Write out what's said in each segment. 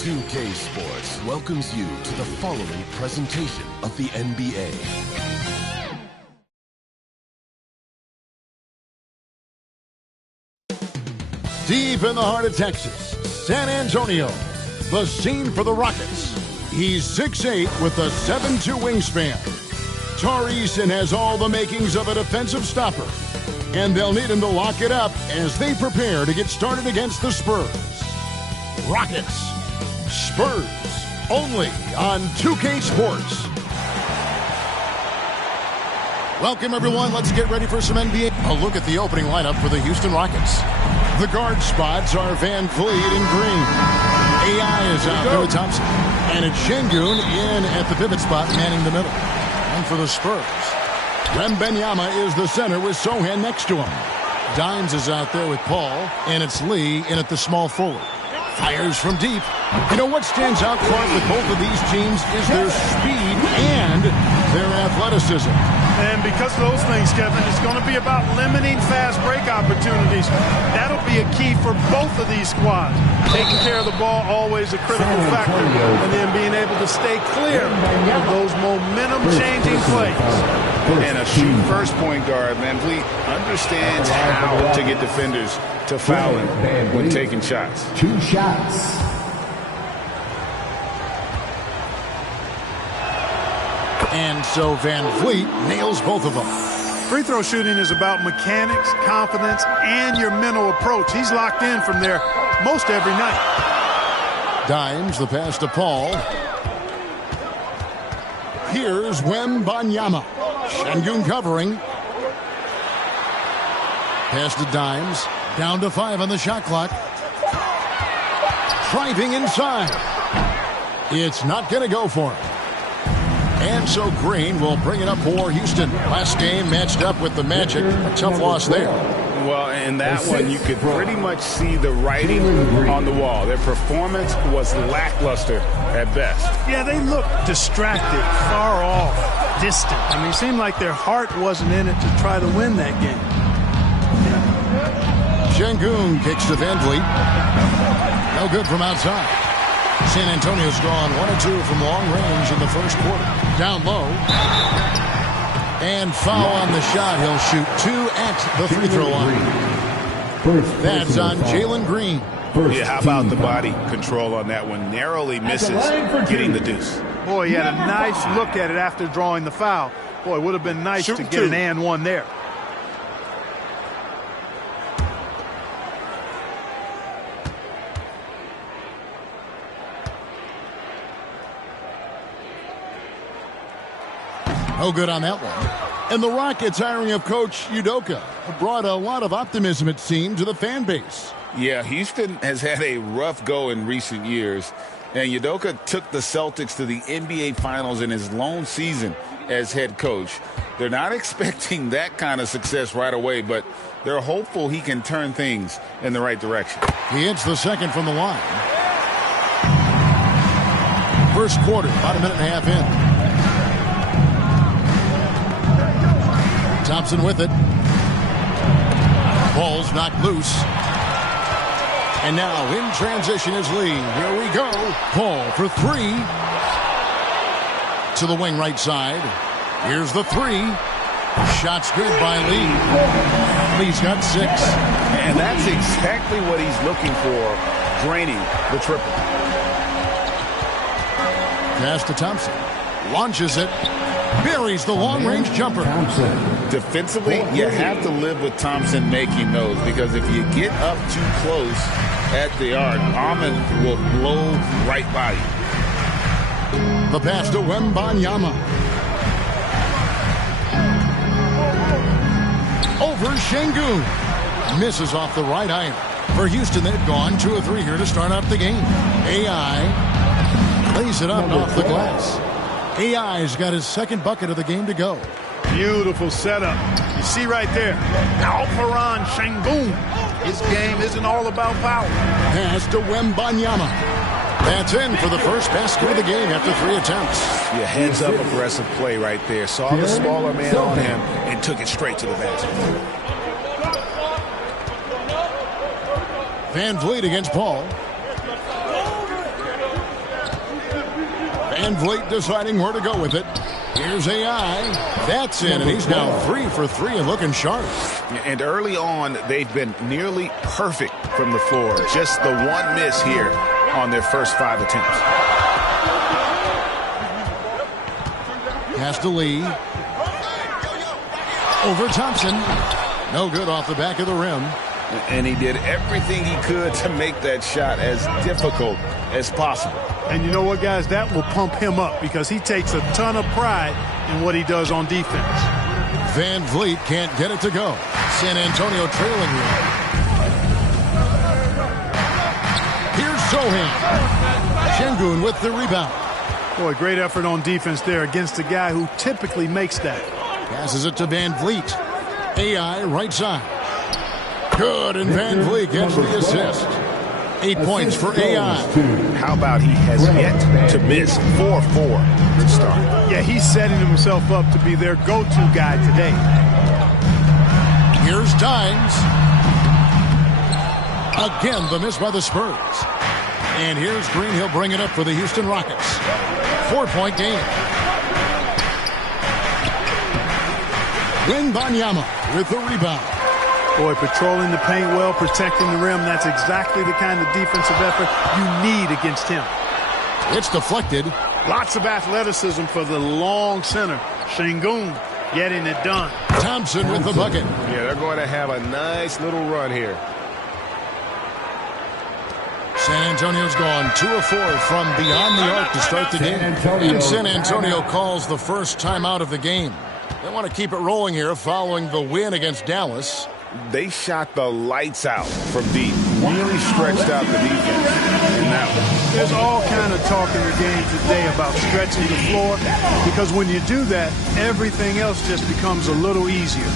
2K Sports welcomes you to the following presentation of the NBA. Deep in the heart of Texas, San Antonio, the scene for the Rockets. He's 6'8" with a 7'2" wingspan. Tari has all the makings of a defensive stopper, and they'll need him to lock it up as they prepare to get started against the Spurs. Rockets, Spurs, only on 2K Sports. Welcome, everyone. Let's get ready for some NBA. A look at the opening lineup for the Houston Rockets. The guard spots are Van Vliet and Green. AI is out there with Thompson. And it's Şengün in at the pivot spot, manning the middle. And for the Spurs, Wembanyama is the center with Sohan next to him. Dimes is out there with Paul, and it's Lee in at the small forward. Fires from deep. You know what stands out, Clark, with both of these teams is their speed and their athleticism. And because of those things, Kevin, it's going to be about limiting fast break opportunities. That'll be a key for both of these squads. Taking care of the ball, always a critical factor, and then being able to stay clear of those momentum-changing plays. And a true first point guard, Van Vliet, understands how to get defenders to foul him when taking shots. 2 shots. And so Van Vliet nails both of them. Free throw shooting is about mechanics, confidence, and your mental approach. He's locked in from there most every night. Dimes, the pass to Paul. Here's Wembanyama. Şengün covering. Pass to Dimes. Down to 5 on the shot clock. Driving inside. It's not going to go for him. And so Green will bring it up for Houston. Last game matched up with the Magic. A tough loss there. Well, in that one, you could pretty much see the writing on the wall. Their performance was lackluster at best. Yeah, they looked distracted, far off, distant. I mean, it seemed like their heart wasn't in it to try to win that game. Şengün kicks to Van Vliet. No good from outside. San Antonio's gone 1 of 2 from long range in the first quarter. Down low. And foul on the shot. He'll shoot 2 at the free throw line. That's on Jalen Green. Yeah, how about the body control on that one? Narrowly misses getting the deuce. Boy, he had a nice look at it after drawing the foul. Boy, it would have been nice to get an and one there. No good on that one. And the Rockets hiring of Coach Udoka brought a lot of optimism, it seemed, to the fan base. Yeah, Houston has had a rough go in recent years, and Udoka took the Celtics to the NBA Finals in his lone season as head coach. They're not expecting that kind of success right away, but they're hopeful he can turn things in the right direction. He hits the second from the line. First quarter, about a minute and a half in. Thompson with it. Ball's knocked loose. And now in transition is Lee. Here we go. Paul for 3. To the wing right side. Here's the 3. Shot's good by Lee. Lee's got 6. And that's exactly what he's looking for, draining the triple. Pass to Thompson. Launches it. Buries the long-range jumper. Defensively, you have to live with Thompson making those, because if you get up too close at the arc, Ahmed will blow right by you. The pass to Wembanyama. Over Şengün. Misses off the right iron. For Houston, they've gone 2 of 3 here to start off the game. AI lays it up off the glass. AI's got his second bucket of the game to go. Beautiful setup. You see right there, Alperen Şengün. His game isn't all about power. Pass to Wembanyama. That's in for the first basket of the game after 3 attempts. Yeah, heads-up aggressive play right there. Saw the smaller man on him and took it straight to the basket. Van Vliet against Paul. Van Vliet deciding where to go with it. Here's AI. That's in, and he's now 3 for 3 and looking sharp. And early on, they've been nearly perfect from the floor. Just the one miss here on their first 5 attempts. Pass to Lee. Over Thompson. No good off the back of the rim. And he did everything he could to make that shot as difficult as possible. And you know what, guys? That will pump him up because he takes a ton of pride in what he does on defense. Van Vliet can't get it to go. San Antonio trailing here. Here's Sohan. Şengün with the rebound. Boy, great effort on defense there against a guy who typically makes that. Passes it to Van Vliet. AI right side. Good, and Van Vliet gets the assist. 8 points for AI. How about he has yet to miss 4-4. Good start. Yeah, he's setting himself up to be their go-to guy today. Here's Dimes. Again, the miss by the Spurs. And here's Green. He'll bring it up for the Houston Rockets. 4-point game. Wembanyama with the rebound. Boy, patrolling the paint well, protecting the rim. That's exactly the kind of defensive effort you need against him. It's deflected. Lots of athleticism for the long center. Şengün getting it done. Thompson with the bucket. Yeah, they're going to have a nice little run here. San Antonio's gone 2 of 4 from beyond the arc to start the game. And San Antonio calls the first timeout of the game. They want to keep it rolling here following the win against Dallas. They shot the lights out from deep. Really stretched out the defense. And now there's all kind of talk in the game today about stretching the floor because when you do that, everything else just becomes a little easier.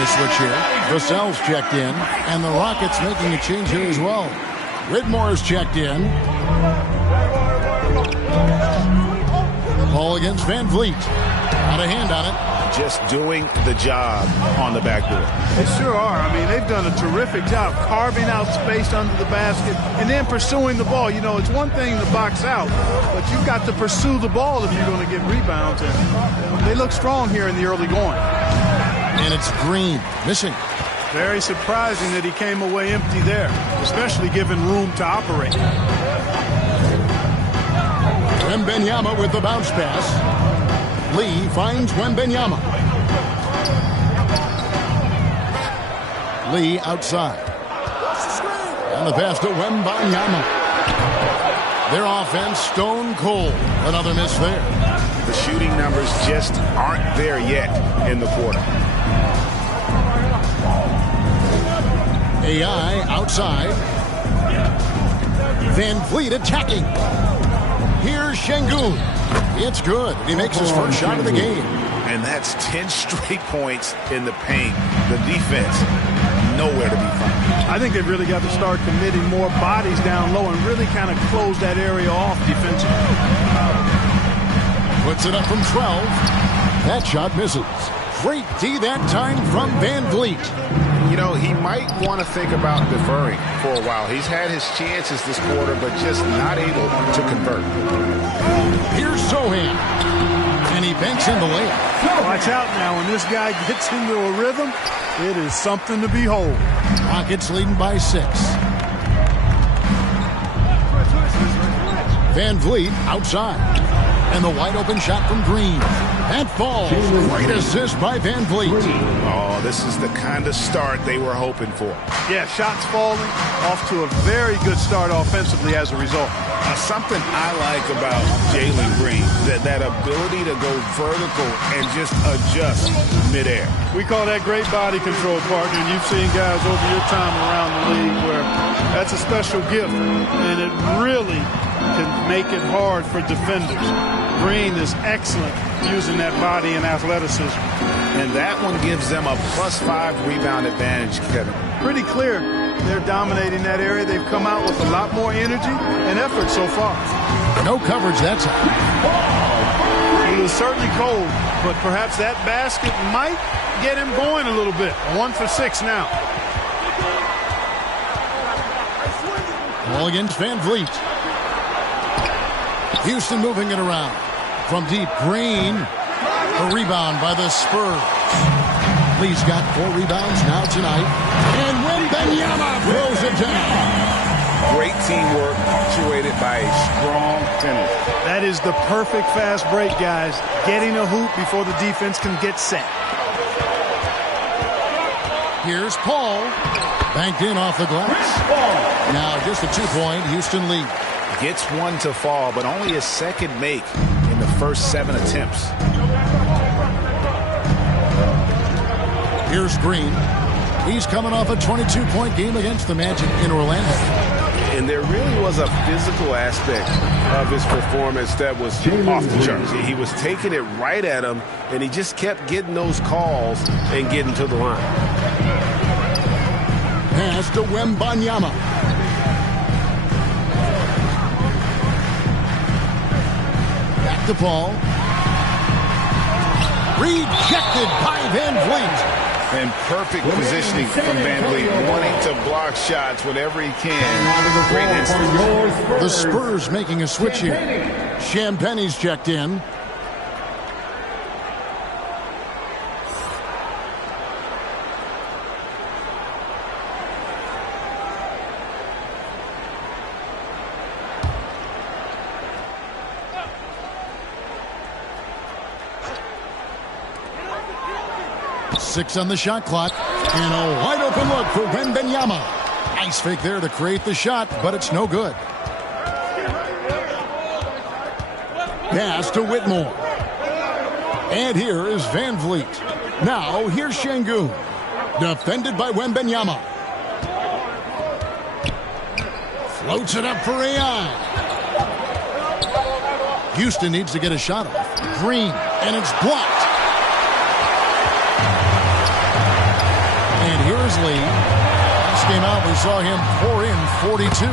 Switch here. Vassell's checked in, and the Rockets making a change here as well. Whitmore's checked in. Ball against Van Vliet. Got a hand on it. just doing the job on the backboard. They sure are. I mean, they've done a terrific job carving out space under the basket and then pursuing the ball. You know, it's one thing to box out, but you've got to pursue the ball if you're going to get rebounds. And they look strong here in the early going. And it's Green missing. Very surprising that he came away empty there, especially given room to operate. Wembanyama with the bounce pass. Lee finds Wembanyama. Lee outside. And the pass to Wembanyama. Their offense stone cold. Another miss there. The shooting numbers just aren't there yet in the quarter. AI outside. Van Vliet attacking. Here's Şengün. It's good. He makes his first shot of the game. And that's 10 straight points in the paint. The defense, nowhere to be found. I think they've really got to start committing more bodies down low and really kind of close that area off defensively. Puts it up from 12. That shot misses. Great D that time from Van Vliet. You know, he might want to think about deferring for a while. He's had his chances this quarter, but just not able to convert. Here's Sohan. And he banks in the layup. Watch out now. When this guy gets into a rhythm, it is something to behold. Rockets leading by 6. Van Vliet outside. And the wide open shot from Green. That falls. Great assist by Van Vliet. Oh, this is the kind of start they were hoping for. Yeah, shots falling, off to a very good start offensively as a result. Something I like about Jalen Green, that ability to go vertical and just adjust midair. We call that great body control, partner, and you've seen guys over your time around the league where that's a special gift, and it really can make it hard for defenders. Green is excellent using that body and athleticism. And that one gives them a +5 rebound advantage, Kevin. Pretty clear they're dominating that area. They've come out with a lot more energy and effort so far. No coverage that time. It was certainly cold, but perhaps that basket might get him going a little bit. 1 for 6 now. Ball against Van Vliet. Houston moving it around. From deep, Green. A rebound by the Spurs. Lee's got 4 rebounds now tonight. And Wembanyama throws it down. Great teamwork punctuated by a strong finish. That is the perfect fast break, guys. Getting a hoop before the defense can get set. Here's Paul. Banked in off the glass. Now just a 2-point Houston lead. Gets one to fall, but only his second make in the first 7 attempts. Here's Green. He's coming off a 22-point game against the Magic in Orlando. And there really was a physical aspect of his performance that was off the charts. He was taking it right at him, and he just kept getting those calls and getting to the line. Pass to Wembanyama. Back to Paul. Rejected by Van Vliet. And perfect positioning from Van Vliet, wanting to block shots whenever he can. Great instinct. The Spurs making a switch here. Champagne's checked in. Six on the shot clock. And a wide open look for Wembanyama. Nice fake there to create the shot, but it's no good. Pass to Whitmore. And here is Van Vliet. Now here's Şengün. Defended by Wembanyama. Floats it up for AI. Houston needs to get a shot off. Green, and it's blocked. And here's Lee. Last game out, we saw him pour in 42.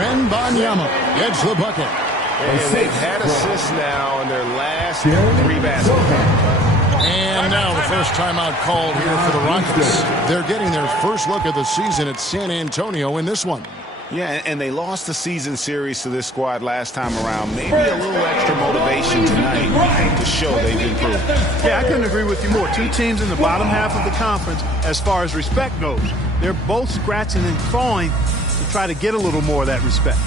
Wembanyama gets the bucket. And they've had assists now in their last 3 baskets. And now the first timeout called here for the Rockets. They're getting their first look of the season at San Antonio in this one. Yeah, and they lost the season series to this squad last time around. Maybe a little extra motivation tonight to show they've improved. Yeah, I couldn't agree with you more. 2 teams in the bottom half of the conference as far as respect goes. They're both scratching and clawing to try to get a little more of that respect.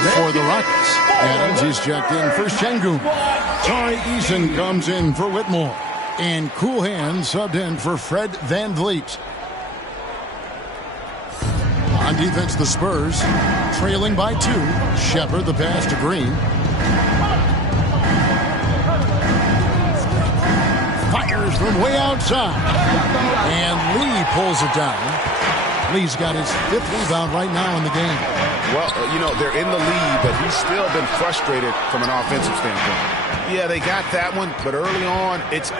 For the Rockets, Adams is checked in for Şengün. Tari Eason comes in for Whitmore. And Cool Hand subbed in for Fred Van Vliet. On defense, the Spurs trailing by 2. Shepard, the pass to Green. Fires from way outside. And Lee pulls it down. Lee's got his 5th rebound right now in the game. Well, they're in the lead, but he's still been frustrated from an offensive standpoint. Yeah, they got that one, but early on, it's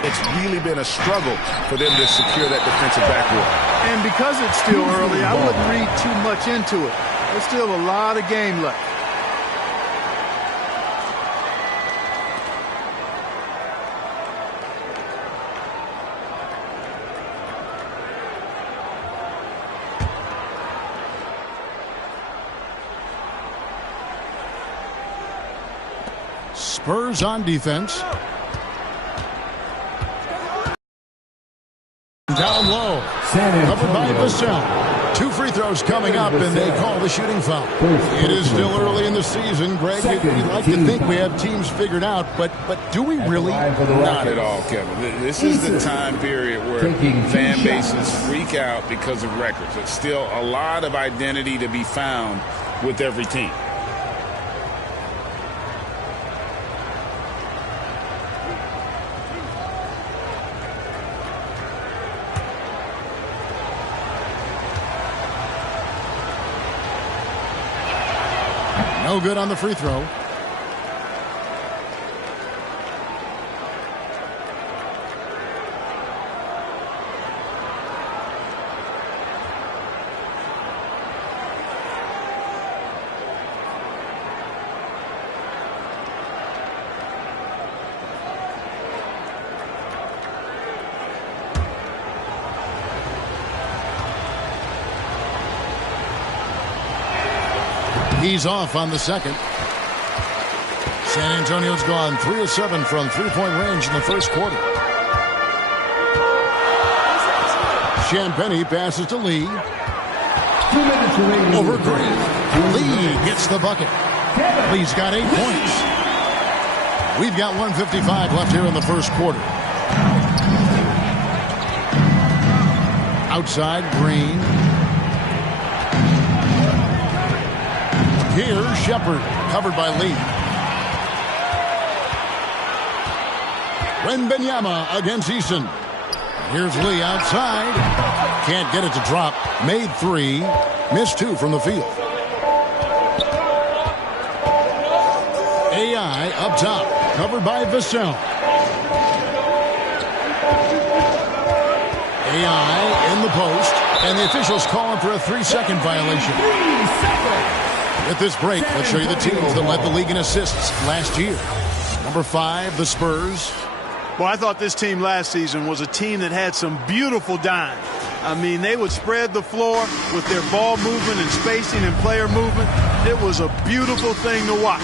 really been a struggle for them to secure that defensive backboard. And because it's still early, I wouldn't read too much into it. There's still a lot of game left. Spurs on defense. Down low. Covered by Vassell. 2 free throws coming up, and they call the shooting foul. It is still early in the season, Greg. We'd like to think we have teams figured out, but do we really? Not at all, Kevin. This is the time period where fan bases freak out because of records. There's still a lot of identity to be found with every team. No good on the free throw. He's off on the second. San Antonio's gone 3 of 7 from three-point range in the first quarter. Champagny passes to Lee. 2 minutes remaining. Over Green. Lee gets the bucket. Lee's got 8 points. We've got 1:55 left here in the first quarter. Outside, Green. Here's Shepard, covered by Lee. Wembanyama against Eason. Here's Lee outside. Can't get it to drop. Made 3. Missed 2 from the field. AI up top, covered by Vassell. AI in the post, and the officials calling for a 3-second violation. 3 seconds. At this break, let's show you the teams that led the league in assists last year. Number 5, the Spurs. Well, I thought this team last season was a team that had some beautiful dimes. I mean, they would spread the floor with their ball movement and spacing and player movement. It was a beautiful thing to watch.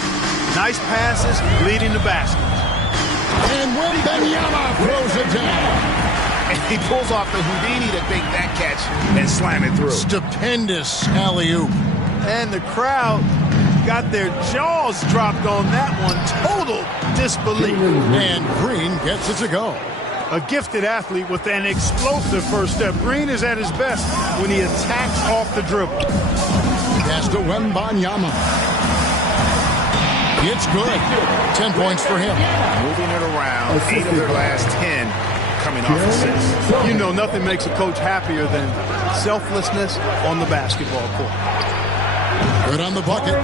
Nice passes leading the basket. And Wembanyama throws it down. And he pulls off the Houdini to make that catch and slam it through. Stupendous alley-oop. And the crowd got their jaws dropped on that one. Total disbelief. And Green gets it to go. A gifted athlete with an explosive first step. Green is at his best when he attacks off the dribble. Pass to Wembanyama. It's good. 10 points for him. Moving it around. 8 of their last 10 coming off assists. You know, nothing makes a coach happier than selflessness on the basketball court. Good on the bucket.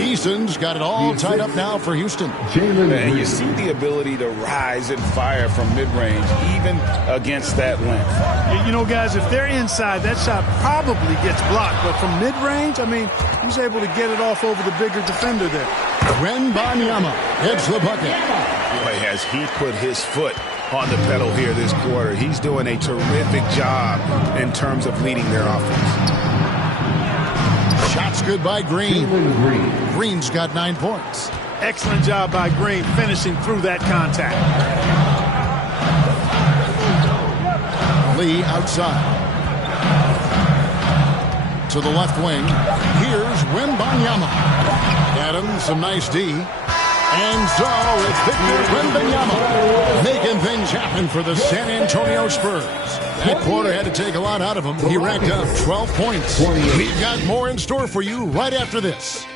Eason's got it all tied up now for Houston. And you see the ability to rise and fire from mid-range, even against that length. You know, guys, if they're inside, that shot probably gets blocked. But from mid-range, I mean, he's able to get it off over the bigger defender there. Wembanyama hits the bucket. Boy, has he put his foot on the pedal here this quarter. He's doing a terrific job in terms of leading their offense. Shots good by Green. Green's got 9 points. Excellent job by Green finishing through that contact. Lee outside. To the left wing. Here's Wembanyama. Adams, some nice D. And so it's Victor Wembanyama making things happen for the San Antonio Spurs. That quarter had to take a lot out of him. He racked up 12 points. We've got more in store for you right after this.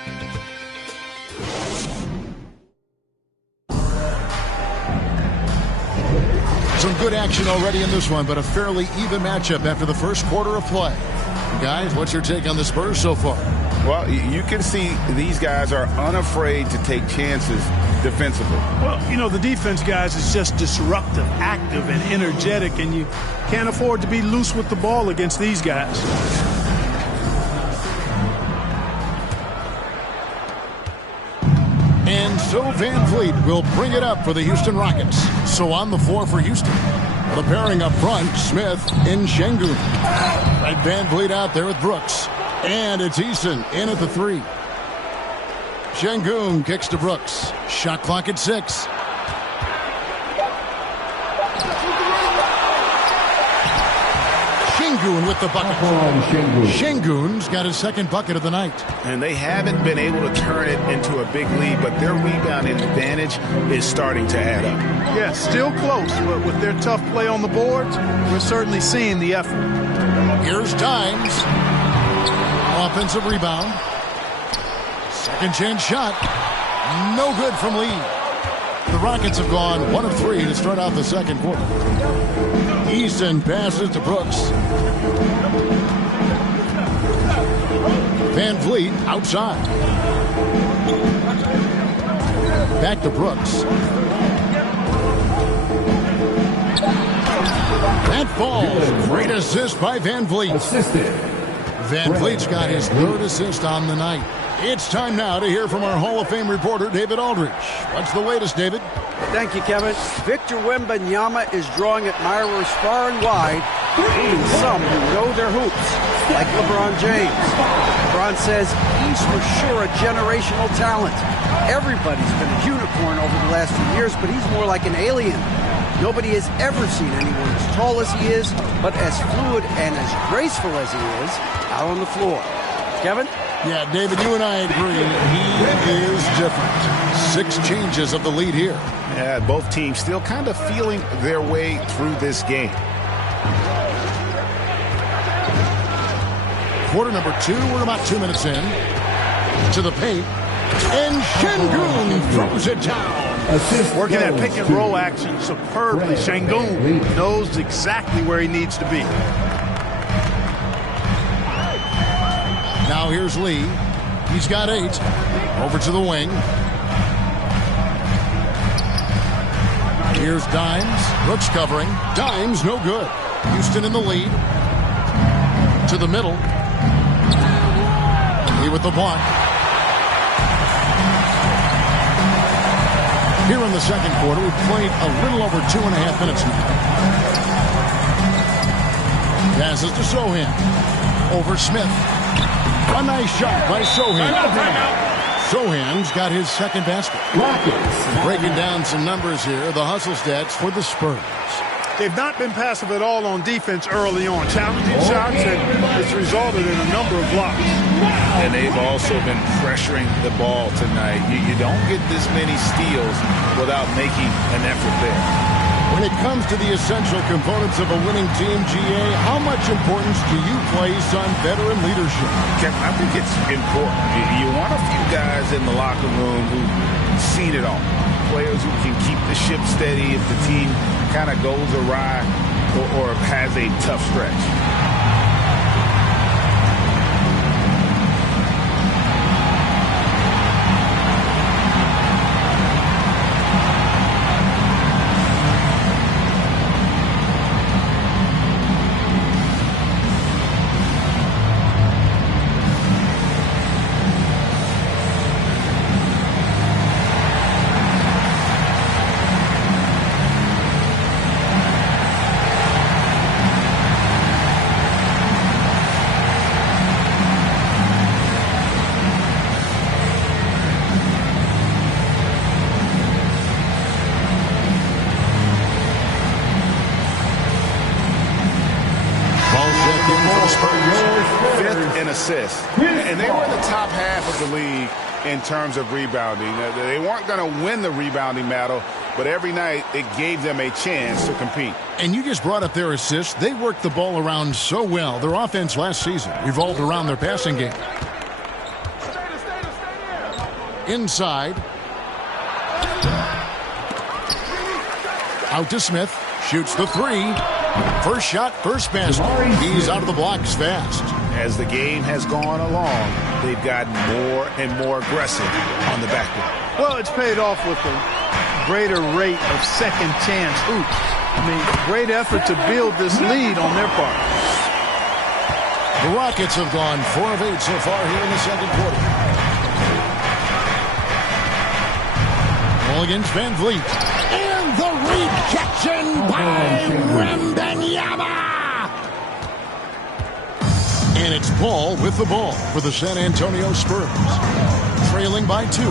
Some good action already in this one, but a fairly even matchup after the first quarter of play. Guys, what's your take on the Spurs so far? Well, you can see these guys are unafraid to take chances defensively. Well, you know, the defense, guys, is just disruptive, active, and energetic, and you can't afford to be loose with the ball against these guys. And so Van Fleet will bring it up for the Houston Rockets. So on the floor for Houston. The pairing up front, Smith and Şengün. Right, Van Fleet out there with Brooks. And it's Eason in at the 3. Şengün kicks to Brooks. Shot clock at 6. Şengün with the bucket. Şengün's got his second bucket of the night. And they haven't been able to turn it into a big lead, but their rebounding advantage is starting to add up. Yeah, still close, but with their tough play on the boards, we're certainly seeing the effort. Here's Dimes. Offensive rebound. Second chance shot. No good from Lee. The Rockets have gone 1 of 3 to start out the second quarter. Eason passes to Brooks. Van Fleet outside. Back to Brooks. That falls. Great assist by Van Fleet. Assisted. Van Fleet's got his third assist on the night. It's time now to hear from our Hall of Fame reporter, David Aldridge. What's the latest, David? Thank you, Kevin. Victor Wembanyama is drawing admirers far and wide, including some who know their hoops, like LeBron James. LeBron says he's for sure a generational talent. Everybody's been a unicorn over the last few years, but he's more like an alien. Nobody has ever seen anyone as tall as he is, but as fluid and as graceful as he is out on the floor. Kevin? Yeah, David, you and I agree. He is different. 6 changes of the lead here. Yeah, both teams still kind of feeling their way through this game. Quarter number 2, we're about 2 minutes in. To the paint. And Şengün throws it down. Working that pick and roll action superbly. Şengün knows exactly where he needs to be. Now here's Lee. He's got 8. Over to the wing. Here's Dimes. Brooks covering. Dimes no good. Houston in the lead. To the middle. Lee with the block. Here in the second quarter, we've played a little over 2.5 minutes now. Passes to Sohan. Over Smith. A nice shot by Sohan. Sohan's got his second basket. Breaking down some numbers here, the hustle stats for the Spurs. They've not been passive at all on defense early on. Challenging shots, and it's resulted in a number of blocks. And they've also been pressuring the ball tonight. You don't get this many steals without making an effort there. When it comes to the essential components of a winning team, GA, how much importance do you place on veteran leadership? Kevin, I think it's important. You want a few guys in the locker room who've seen it all. Players who can keep the ship steady if the team kind of goes awry or has a tough stretch. Fifth in assists. And they were in the top half of the league in terms of rebounding. They weren't going to win the rebounding battle, but every night it gave them a chance to compete. And you just brought up their assists. They worked the ball around so well. Their offense last season revolved around their passing game. Inside. Out to Smith. Shoots the three. First shot, first basket. He's out of the blocks fast. As the game has gone along, they've gotten more and more aggressive on the backboard. Well, it's paid off with a greater rate of second chance hoops. I mean, great effort to build this lead on their part. The Rockets have gone 4 of 8 so far here in the second quarter. Ball against Van Vliet. And the rejection by Wembanyama. And it's Paul with the ball for the San Antonio Spurs. Trailing by 2.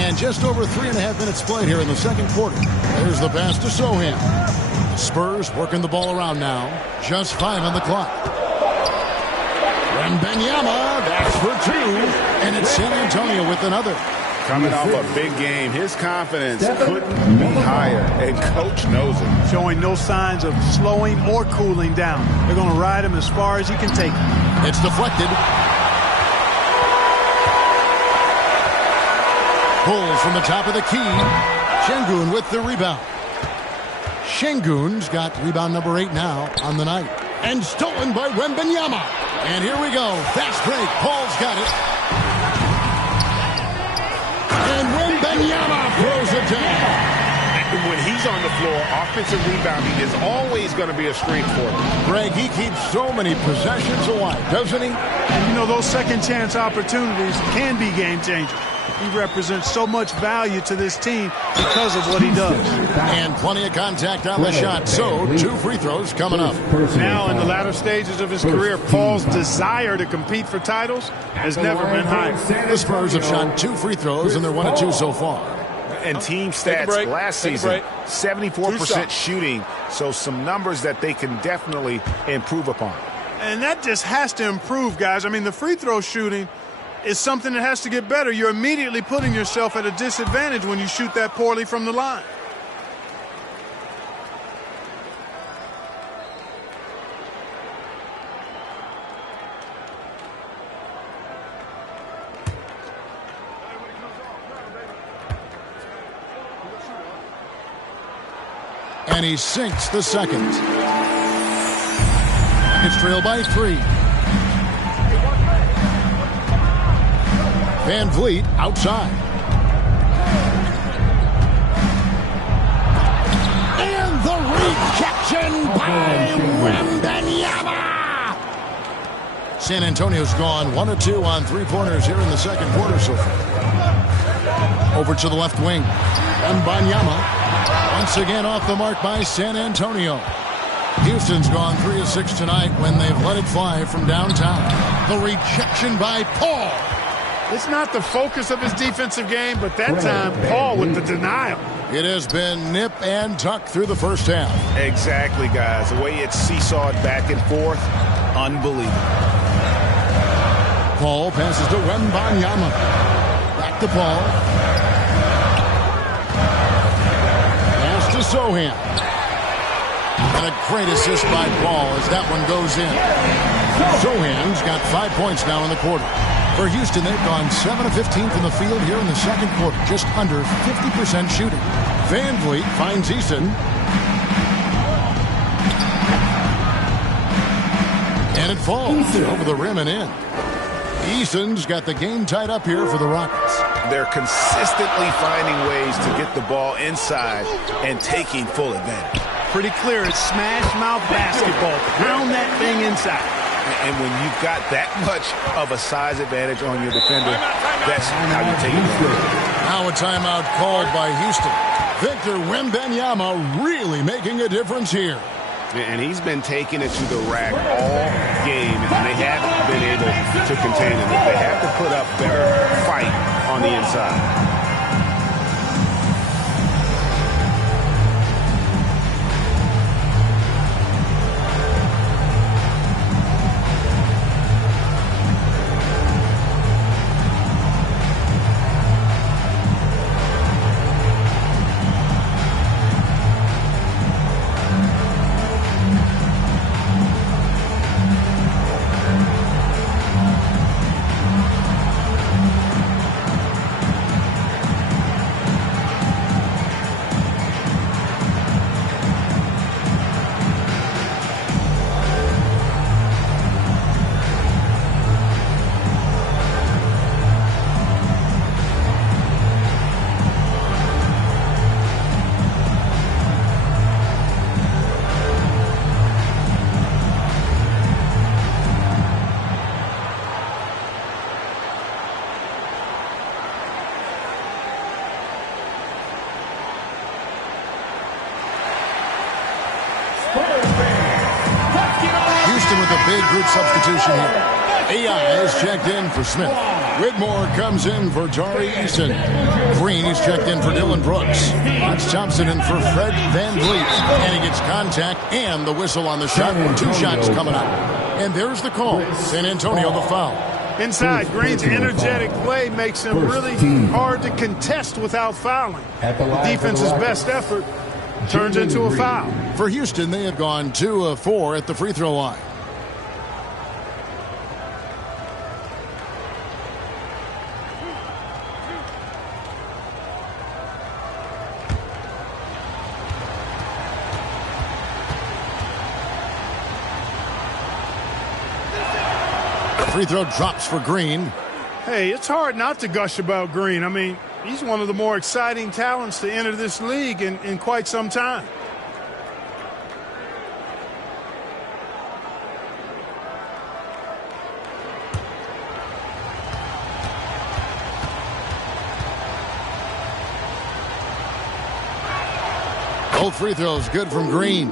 And just over 3.5 minutes played here in the second quarter. There's the pass to Sohan. The Spurs working the ball around now. Just 5 on the clock. Wembanyama, that's for 2. And it's San Antonio with another. Coming off a big game, his confidence couldn't be higher, and Coach knows it. Showing no signs of slowing or cooling down. They're going to ride him as far as he can take him. It's deflected. Pulls from the top of the key. Şengün with the rebound. Şengün's got rebound number 8 now on the night. And stolen by Wembanyama. And here we go. Fast break. Paul's got it. And Wembanyama throws it down. When he's on the floor, offensive rebounding is always going to be a strength for him. Greg, he keeps so many possessions alive, doesn't he? And you know, those second chance opportunities can be game changers. He represents so much value to this team because of what he does. And plenty of contact on the shot. So 2 free throws coming up. Now in the latter stages of his career, Paul's desire to compete for titles has never been higher. The Spurs have shot 2 free throws, and they're 1 of 2 so far. And team stats last season, 74% shooting, so some numbers that they can definitely improve upon. And that just has to improve, guys. I mean, the free throw shooting is something that has to get better. You're immediately putting yourself at a disadvantage when you shoot that poorly from the line. And he sinks the second. It's trailed by 3. Van Vliet outside. And the rejection by Wembanyama. San Antonio's gone 1 of 2 on 3-pointers here in the second quarter so far. Over to the left wing. Wembanyama. Once again off the mark by San Antonio. Houston's gone 3 of 6 tonight when they've let it fly from downtown. The rejection by Paul. It's not the focus of his defensive game, but that time, Paul with the denial. It has been nip and tuck through the first half. Exactly, guys. The way it's seesawed back and forth, unbelievable. Paul passes to Wembanyama. Back to Paul. Pass to Sohan. And a great assist by Paul as that one goes in. Sohan's got 5 points now in the quarter. For Houston, they've gone 7 of 15 from the field here in the second quarter, just under 50% shooting. Van Vliet finds Eason. And it falls over the rim and in. Eason's got the game tied up here for the Rockets. They're consistently finding ways to get the ball inside and taking full advantage. Pretty clear, it's smash mouth basketball. Pound that thing inside. And when you've got that much of a size advantage on your defender, that's how you take it. Now a timeout called by Houston. Victor Wembanyama really making a difference here. And he's been taking it to the rack all game, and they haven't been able to contain him. They have to put up better fight on the inside. with a big group substitution here. AI is checked in for Smith. Whitmore comes in for Tari Eason. Green is checked in for Dylan Brooks. That's Thompson in for Fred Van Vliet. And he gets contact and the whistle on the shot. 2 shots coming up. And there's the call. San Antonio the foul. Inside, Green's energetic play makes him really hard to contest without fouling. The defense's best effort turns into a foul. For Houston, they have gone 2 of 4 at the free throw line. Free throw drops for Green. Hey, it's hard not to gush about Green. I mean, he's one of the more exciting talents to enter this league in quite some time. Both free throws good from Green.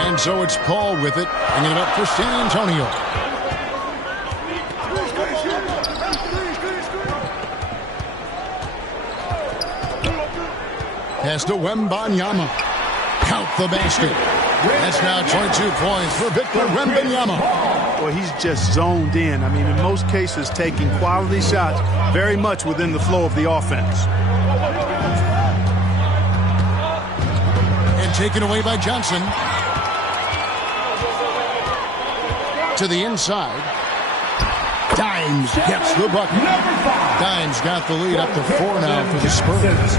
And so it's Paul with it, bringing it up for San Antonio. Pass to Wembanyama. Count the basket. That's now 22 points for Victor Wembanyama. Well, he's just zoned in. I mean, in most cases, taking quality shots very much within the flow of the offense. And taken away by Johnson. To the inside. Dimes gets the bucket. Dimes got the lead up to 4 now for the Spurs.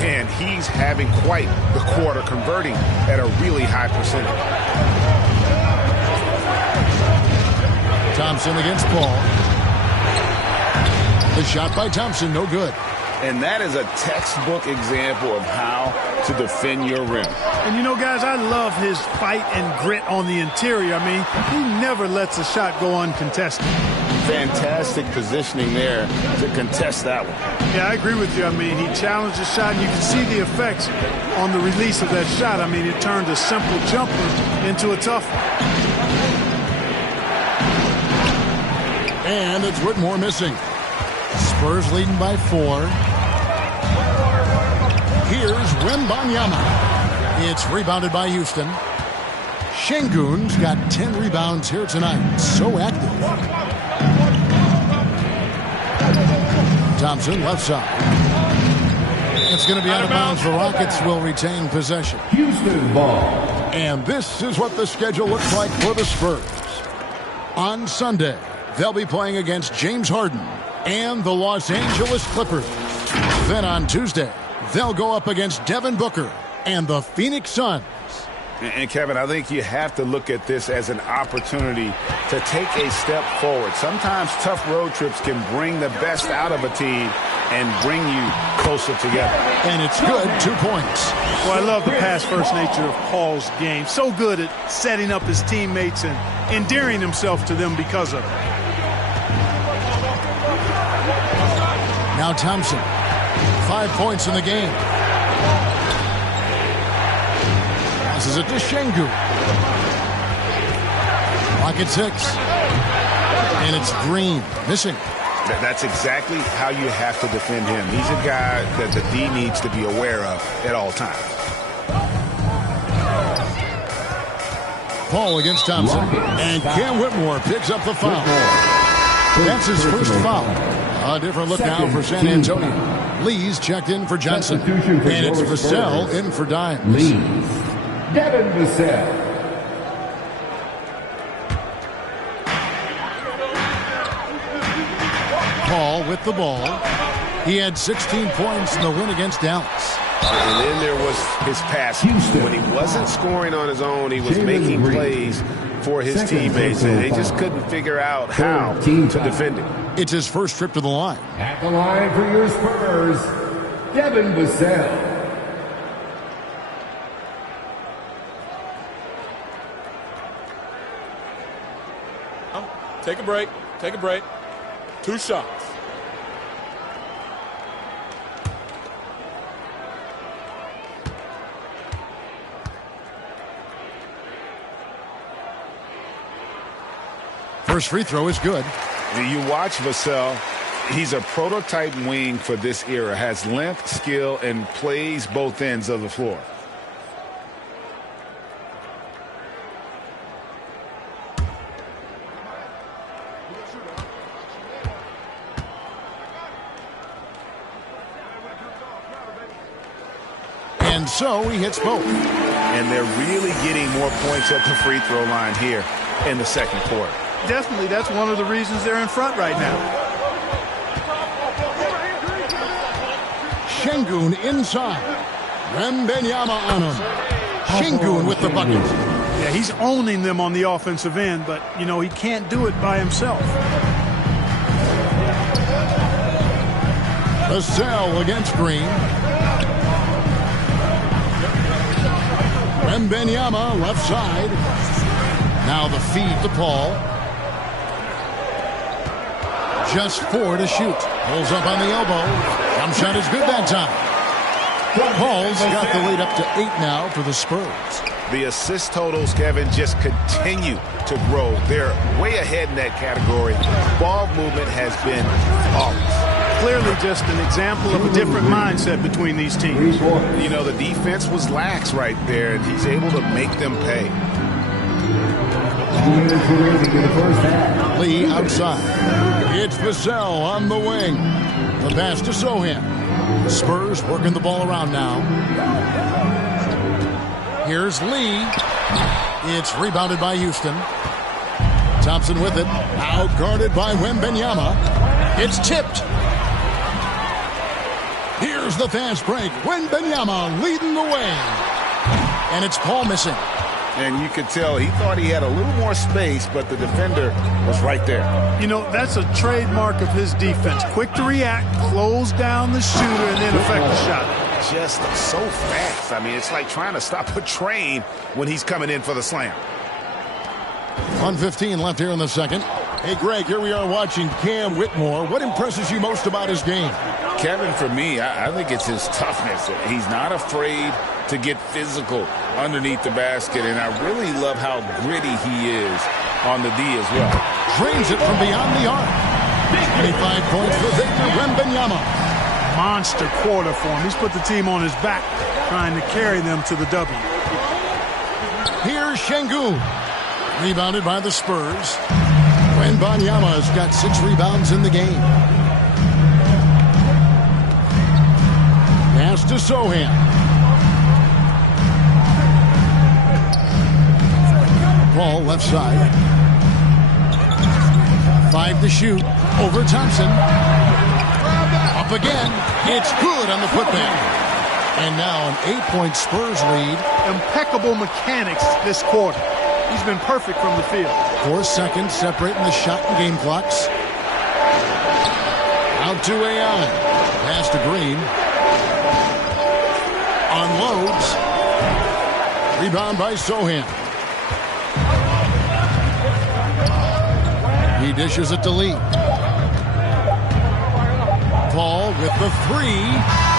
And he's having quite the quarter, converting at a really high percentage. Thompson against Paul. The shot by Thompson, no good. And that is a textbook example of how to defend your rim. And you know, guys, I love his fight and grit on the interior. I mean, he never lets a shot go uncontested. Fantastic positioning there to contest that one. Yeah, I agree with you. I mean, he challenged the shot, and you can see the effects on the release of that shot. I mean, it turned a simple jumper into a tough one. And it's Whitmore missing. Spurs leading by 4. Here's Wembanyama. It's rebounded by Houston. Şengün's got 10 rebounds here tonight. So active. Thompson left side. It's going to be out of bounds. The Rockets will retain possession. Houston ball. And this is what the schedule looks like for the Spurs. On Sunday, they'll be playing against James Harden and the Los Angeles Clippers. Then on Tuesday, they'll go up against Devin Booker and the Phoenix Suns. And Kevin, I think you have to look at this as an opportunity to take a step forward. Sometimes tough road trips can bring the best out of a team and bring you closer together. And it's good, 2 points. Well, I love the pass-first nature of Paul's game. So good at setting up his teammates and endearing himself to them because of it. Now Thompson, 5 points in the game. Passes it to Şengün. Pocket 6. And it's Green, missing. That's exactly how you have to defend him. He's a guy that the D needs to be aware of at all times. Paul against Thompson. And Cam Whitmore picks up the foul. That's his first foul. A different look now for San Antonio. Lee's checked in for Johnson. And it's Vassell in for Dimes. Lee's. Devin Vassell. Paul with the ball. He had 16 points in the win against Dallas. And then there was his pass. When he wasn't scoring on his own, he was making plays for his teammates, and they just couldn't figure out how to defend him. It's his first trip to the line. At the line for your Spurs, Devin Vassell. Take a break. Take a break. 2 shots. First free throw is good. You watch Vassell. He's a prototype wing for this era. Has length, skill, and plays both ends of the floor. And so he hits both. And they're really getting more points at the free throw line here in the second quarter. Definitely, that's one of the reasons they're in front right now. Şengün inside. Wembanyama on him. Şengün with the bucket. Yeah, he's owning them on the offensive end, but, you know, he can't do it by himself. Vassell against Green. Wembanyama left side. Now the feed to Paul. Just 4 to shoot. Pulls up on the elbow. Jump shot is good that time. Paul's got the lead up to 8 now for the Spurs. The assist totals, Kevin, just continue to grow. They're way ahead in that category. Ball movement has been flawless. Clearly just an example of a different mindset between these teams. You know, the defense was lax right there, and he's able to make them pay. Lee outside. It's Vassell on the wing. The pass to Sohan. The Spurs working the ball around now. Here's Lee. It's rebounded by Houston. Thompson with it. Out guarded by Wembanyama. It's tipped. Here's the fast break. Wembanyama leading the way. And it's Paul missing. And you could tell he thought he had a little more space, but the defender was right there. You know, that's a trademark of his defense. Quick to react, close down the shooter, and then affect the shot. Just so fast. I mean, it's like trying to stop a train when he's coming in for the slam. 1:15 left here in the second. Hey, Greg, here we are watching Cam Whitmore. What impresses you most about his game? Kevin, for me, I think it's his toughness. He's not afraid to get physical underneath the basket, and I really love how gritty he is on the D as well. Drains it from beyond the arc. 25 points for Victor Wembanyama. Monster quarter for him. He's put the team on his back, trying to carry them to the W. Here's Şengün. Rebounded by the Spurs. Wembanyama has got 6 rebounds in the game. Pass to Sohan. Paul left side. 5 to shoot. Over Thompson. Up again. It's good on the putback. And now an 8-point Spurs lead. Impeccable mechanics this quarter. He's been perfect from the field. 4 seconds separating the shot and game clocks. Out to AI. Pass to Green. Unloads. Rebound by Sohan. He dishes it to Lee. Paul with the 3.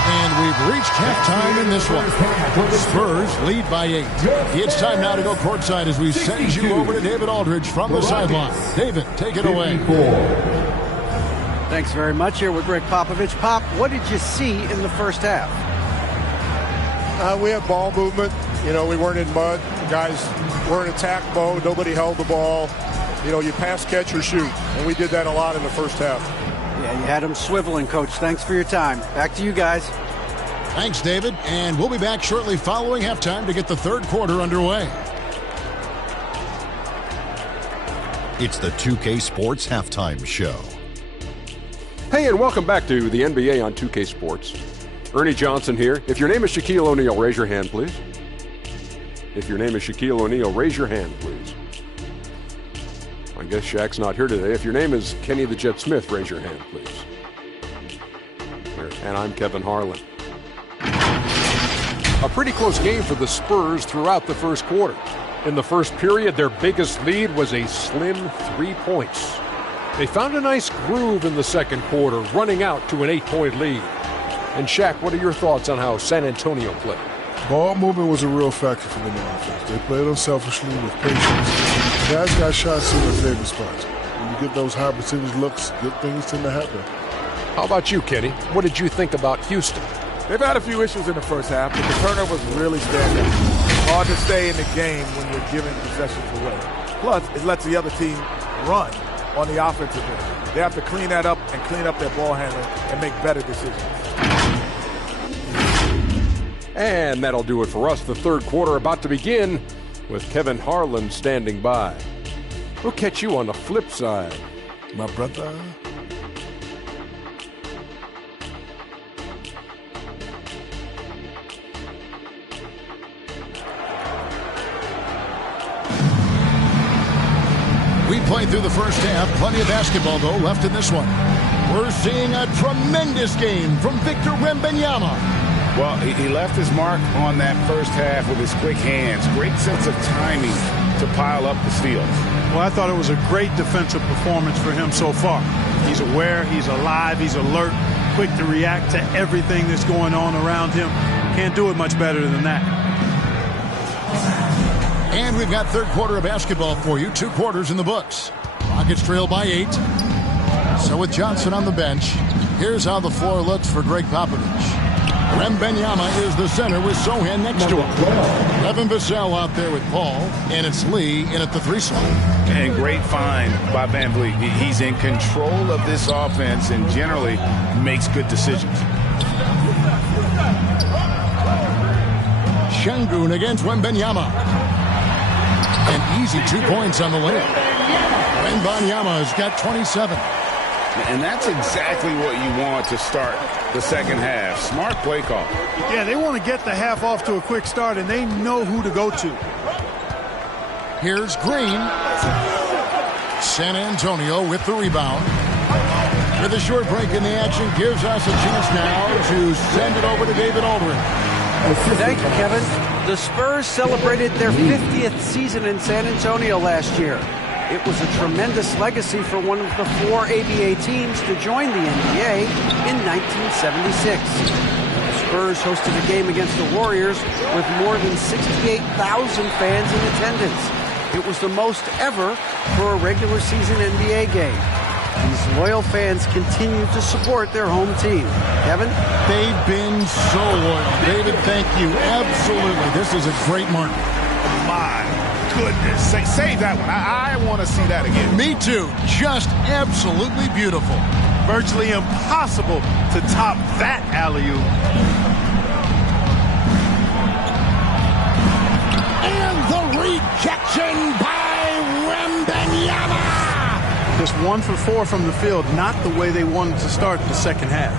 And we've reached halftime in this one. Spurs lead by 8. It's time now to go courtside as we send you over to David Aldridge from the sideline. David, take it away. Thanks very much. Here with Greg Popovich. Pop, what did you see in the first half? We had ball movement. You know, we weren't in mud. The guys were in attack mode. Nobody held the ball. You know, you pass, catch, or shoot. And we did that a lot in the first half. Yeah, you had them swiveling, Coach. Thanks for your time. Back to you guys. Thanks, David. And we'll be back shortly following halftime to get the third quarter underway. It's the 2K Sports Halftime Show. Hey, and welcome back to the NBA on 2K Sports. Ernie Johnson here. If your name is Shaquille O'Neal, raise your hand, please. If your name is Shaquille O'Neal, raise your hand, please. I guess Shaq's not here today. If your name is Kenny the Jet Smith, raise your hand, please. And I'm Kevin Harlan. A pretty close game for the Spurs throughout the first quarter. In the first period, their biggest lead was a slim 3 points. They found a nice groove in the second quarter, running out to an 8-point lead. And Shaq, what are your thoughts on how San Antonio played? Ball movement was a real factor for them on offense. They played unselfishly with patience. Guys got shots in their favorite spots. You get those high percentage looks, good things tend to happen. How about you, Kenny? What did you think about Houston? They've had a few issues in the first half, but the turnovers really stand out. It's hard to stay in the game when you're giving possessions away. Plus, it lets the other team run on the offensive end. They have to clean that up and clean up their ball handling and make better decisions. And that'll do it for us. The third quarter about to begin with Kevin Harlan standing by. We'll catch you on the flip side, My brother. We played through the first half. Plenty of basketball, though, left in this one. We're seeing a tremendous game from Victor Wembanyama. Well, he left his mark on that first half with his quick hands. Great sense of timing to pile up the steals. Well, I thought it was a great defensive performance for him so far. He's aware, he's alive, he's alert, quick to react to everything that's going on around him. Can't do it much better than that. And we've got third quarter of basketball for you. 2 quarters in the books. Rockets trail by 8. So with Johnson on the bench, here's how the floor looks for Greg Popovich. Wembanyama is the center with Sohan next to him. Evan Vassell out there with Paul, and it's Lee in at the 3 slot. And great find by Van Vliet. He's in control of this offense and generally makes good decisions. Şengün against Wembanyama. An easy 2 points on the layup. Wembanyama's got 27. And that's exactly what you want to start the second half. Smart play call. Yeah, they want to get the half off to a quick start, and they know who to go to. Here's Green. San Antonio with the rebound. With a short break in the action, gives us a chance now to send it over to David Aldridge. Thank you, Kevin. The Spurs celebrated their 50th season in San Antonio last year. It was a tremendous legacy for one of the 4 ABA teams to join the NBA in 1976. The Spurs hosted a game against the Warriors with more than 68,000 fans in attendance. It was the most ever for a regular season NBA game. These loyal fans continue to support their home team. Kevin? They've been so loyal. David, thank you. Absolutely. This is a great mark. My goodness. Save that one. I want to see that again. Me too. Just absolutely beautiful. Virtually impossible to top that alley-oop. And the rejection by Wembanyama. Just 1 for 4 from the field, not the way they wanted to start the second half.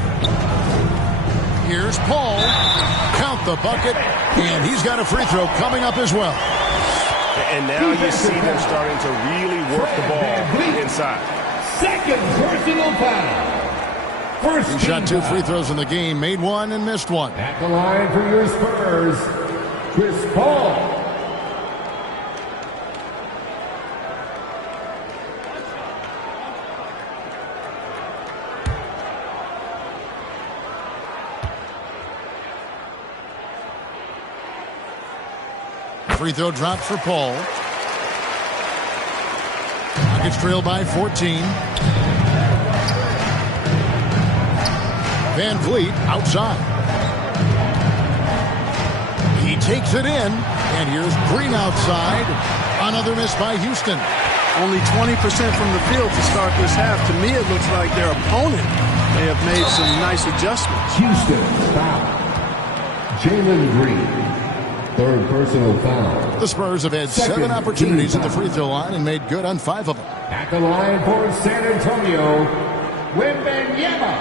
Here's Paul. Count the bucket, and he's got a free throw coming up as well. And now you see them starting to really work the ball inside. Second personal foul. First He shot 2 free throws in the game, made 1 and missed 1. At the line for your Spurs, Chris Paul. Free throw drops for Paul. Rockets trail by 14. Van Vliet outside. He takes it in, and here's Green outside. Another miss by Houston. Only 20% from the field to start this half. To me, it looks like their opponent may have made some nice adjustments. Houston foul. Jalen Green. Third personal foul. The Spurs have had 7 opportunities at the free throw line and made good on 5 of them. At the line for San Antonio, Wembanyama.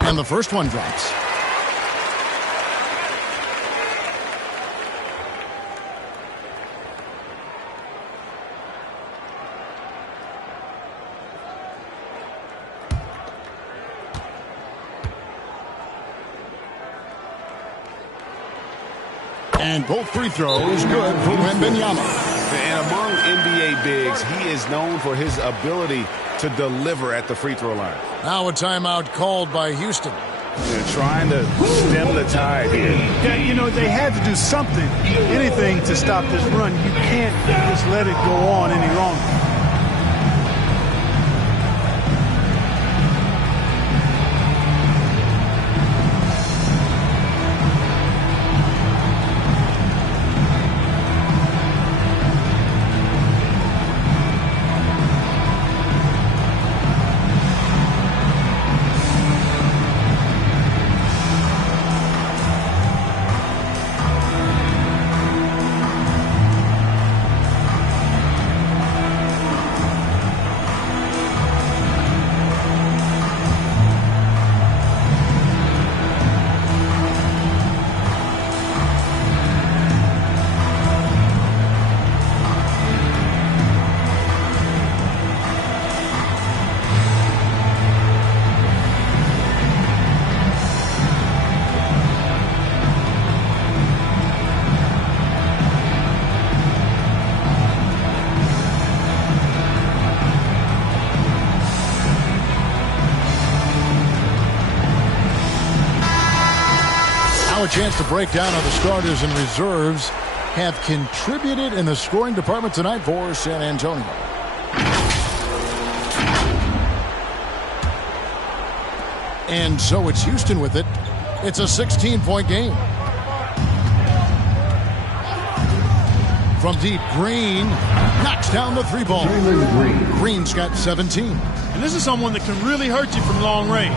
And the first one drops. And both free throws good for Wembanyama. And among NBA bigs, he is known for his ability to deliver at the free throw line. Now a timeout called by Houston. Trying to stem the tide here. Yeah, you know, they had to do something, anything to stop this run. You can't just let it go on any longer. Now a chance to break down how the starters and reserves have contributed in the scoring department tonight for San Antonio. And so it's Houston with it. It's a 16-point game. From deep, Green knocks down the three ball. Green's got 17. And this is someone that can really hurt you from long range.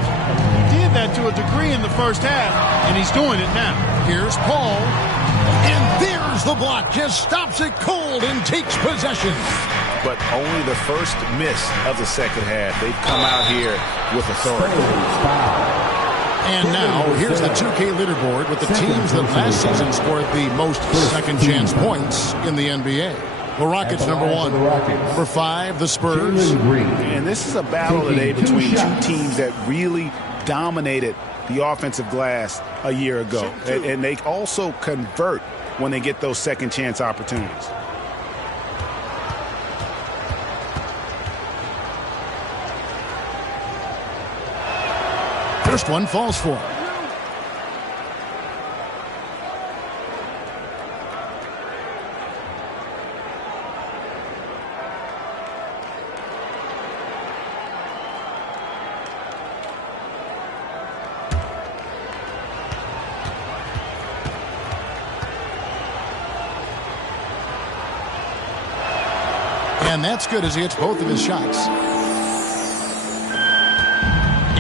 He did that to a degree in the first half, and he's doing it now. Here's Paul. And there's the block. Just stops it cold and takes possession. But only the first miss of the second half. They've come out here with authority. And now, here's the 2K leaderboard with the teams that last season scored the most second-chance points in the NBA. The Rockets, number 1. Number 5, the Spurs. And this is a battle today between two teams that really dominated the offensive glass a year ago. And they also convert when they get those second-chance opportunities. First one falls for him. And that's good as he hits both of his shots.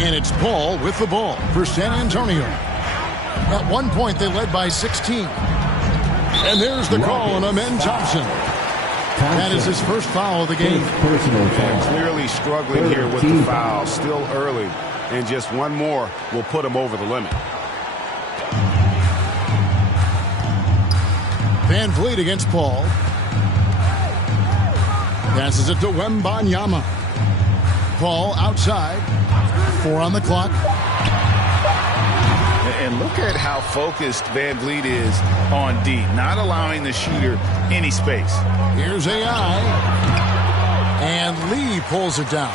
And it's Paul with the ball for San Antonio. At one point, they led by 16. And there's the call on Amen Thompson. That is his first foul of the game. And clearly struggling here with the foul. Still early. And just one more will put him over the limit. Van Vliet against Paul. Passes it to Wembanyama. Paul outside. 4 on the clock. And look at how focused Van Vliet is on D, not allowing the shooter any space. Here's AI. And Lee pulls it down.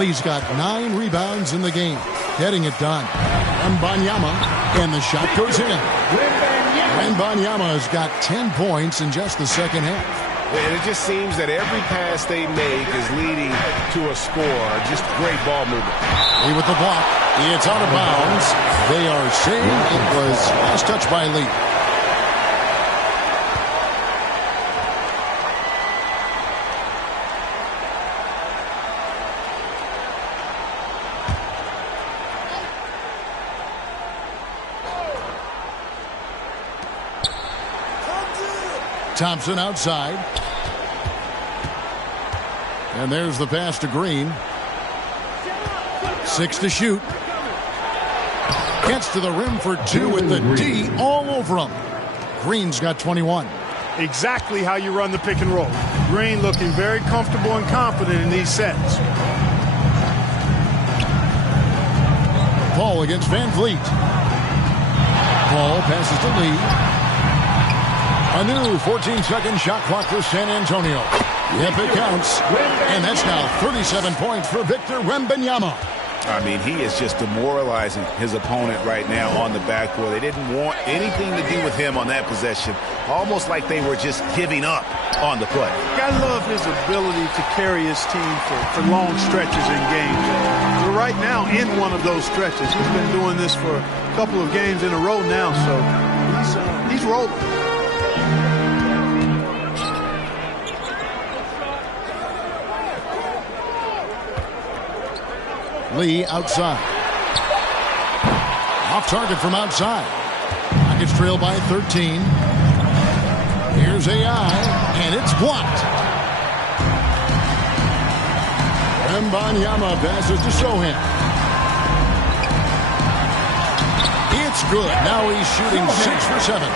Lee's got 9 rebounds in the game. Getting it done. Wembanyama. And the shot goes in. Wembanyama has got 10 points in just the second half. And it just seems that every pass they make is leading to a score. Just great ball movement. Lee with the block. It's out of bounds. They are saying it was last touch by Lee. Thompson outside. And there's the pass to Green. 6 to shoot. Gets to the rim for 2 with the D all over him. Green's got 21. Exactly how you run the pick and roll. Green looking very comfortable and confident in these sets. Paul against Van Vliet. Paul passes to Lee. A new 14-second shot clock for San Antonio. Yep, it counts. And that's now 37 points for Victor Wembanyama. I mean, he is just demoralizing his opponent right now on the backboard. They didn't want anything to do with him on that possession. Almost like they were just giving up on the play. I love his ability to carry his team for long stretches in games. We're right now in one of those stretches. He's been doing this for a couple of games in a row now, so he's rolling. Lee outside. Off target from outside. Rockets trail by 13. Here's AI, and it's blocked. Wembanyama passes to Sohan. It's good. Now he's shooting 6 for 7.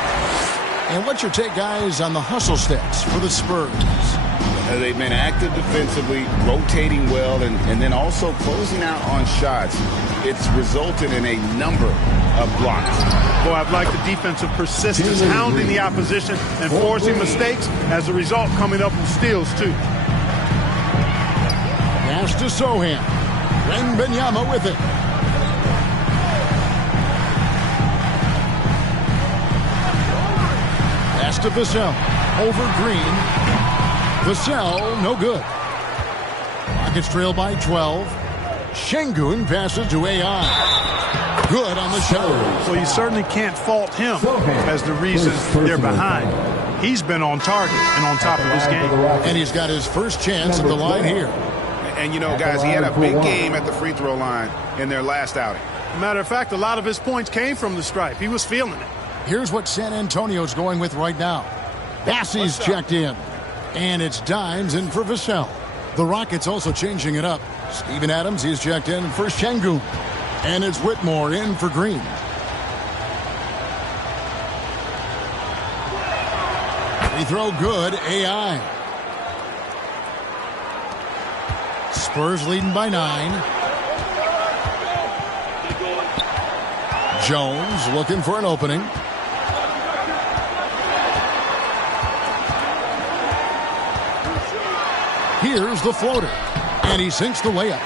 And what's your take, guys, on the hustle stats for the Spurs? They've been active defensively, rotating well, and then also closing out on shots. It's resulted in a number of blocks. Boy, I've liked the defensive persistence, hounding the opposition and forcing mistakes. As a result, coming up with steals, too. Pass to Sohan. Wembanyama with it. Pass to Vassell. Over Green. Vassell, no good. Rockets trail by 12. Şengün passes to AI. Good on the shot. Well, you certainly can't fault him as the reason they're behind. He's been on target and on top of his game. And he's got his first chance at the line here. And, you know, guys, he had a big game at the free throw line in their last outing. Matter of fact, a lot of his points came from the stripe. He was feeling it. Here's what San Antonio's going with right now. Bassey's checked in. And it's Dimes in for Vassell. The Rockets also changing it up. Steven Adams, he's checked in for Şengün. And it's Whitmore in for Green. Free throw good, AI. Spurs leading by 9. Jones looking for an opening. Here's the floater. And he sinks the layup.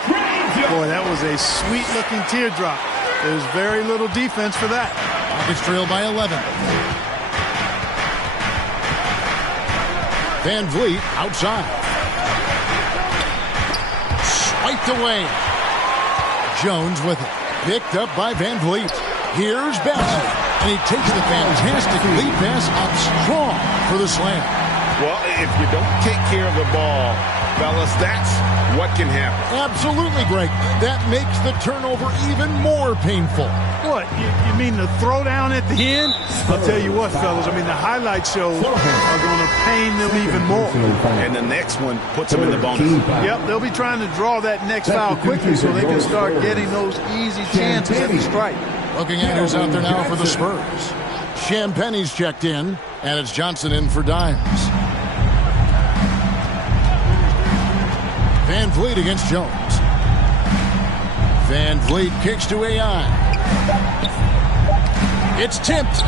Boy, that was a sweet-looking teardrop. There's very little defense for that. Rockets trail by 11. Van Vliet outside. Swiped away. Jones with it. Picked up by Van Vliet. Here's Bassey. And he takes the fantastic lead pass up strong for the slam. Well, if you don't take care of the ball, fellas, that's what can happen. Absolutely, Greg. That makes the turnover even more painful. What? You mean the throwdown at the end? I'll tell you what, fellas. I mean, the highlight shows are going to pain them even more. And the next one puts them in the bonus. Yep, they'll be trying to draw that next foul quickly so they can start getting those easy chances at the stripe. Looking at who's out there now for the Spurs. Champagne's checked in, and it's Johnson in for Dimes. Van Vliet against Jones. Van Vliet kicks to AI. It's tipped.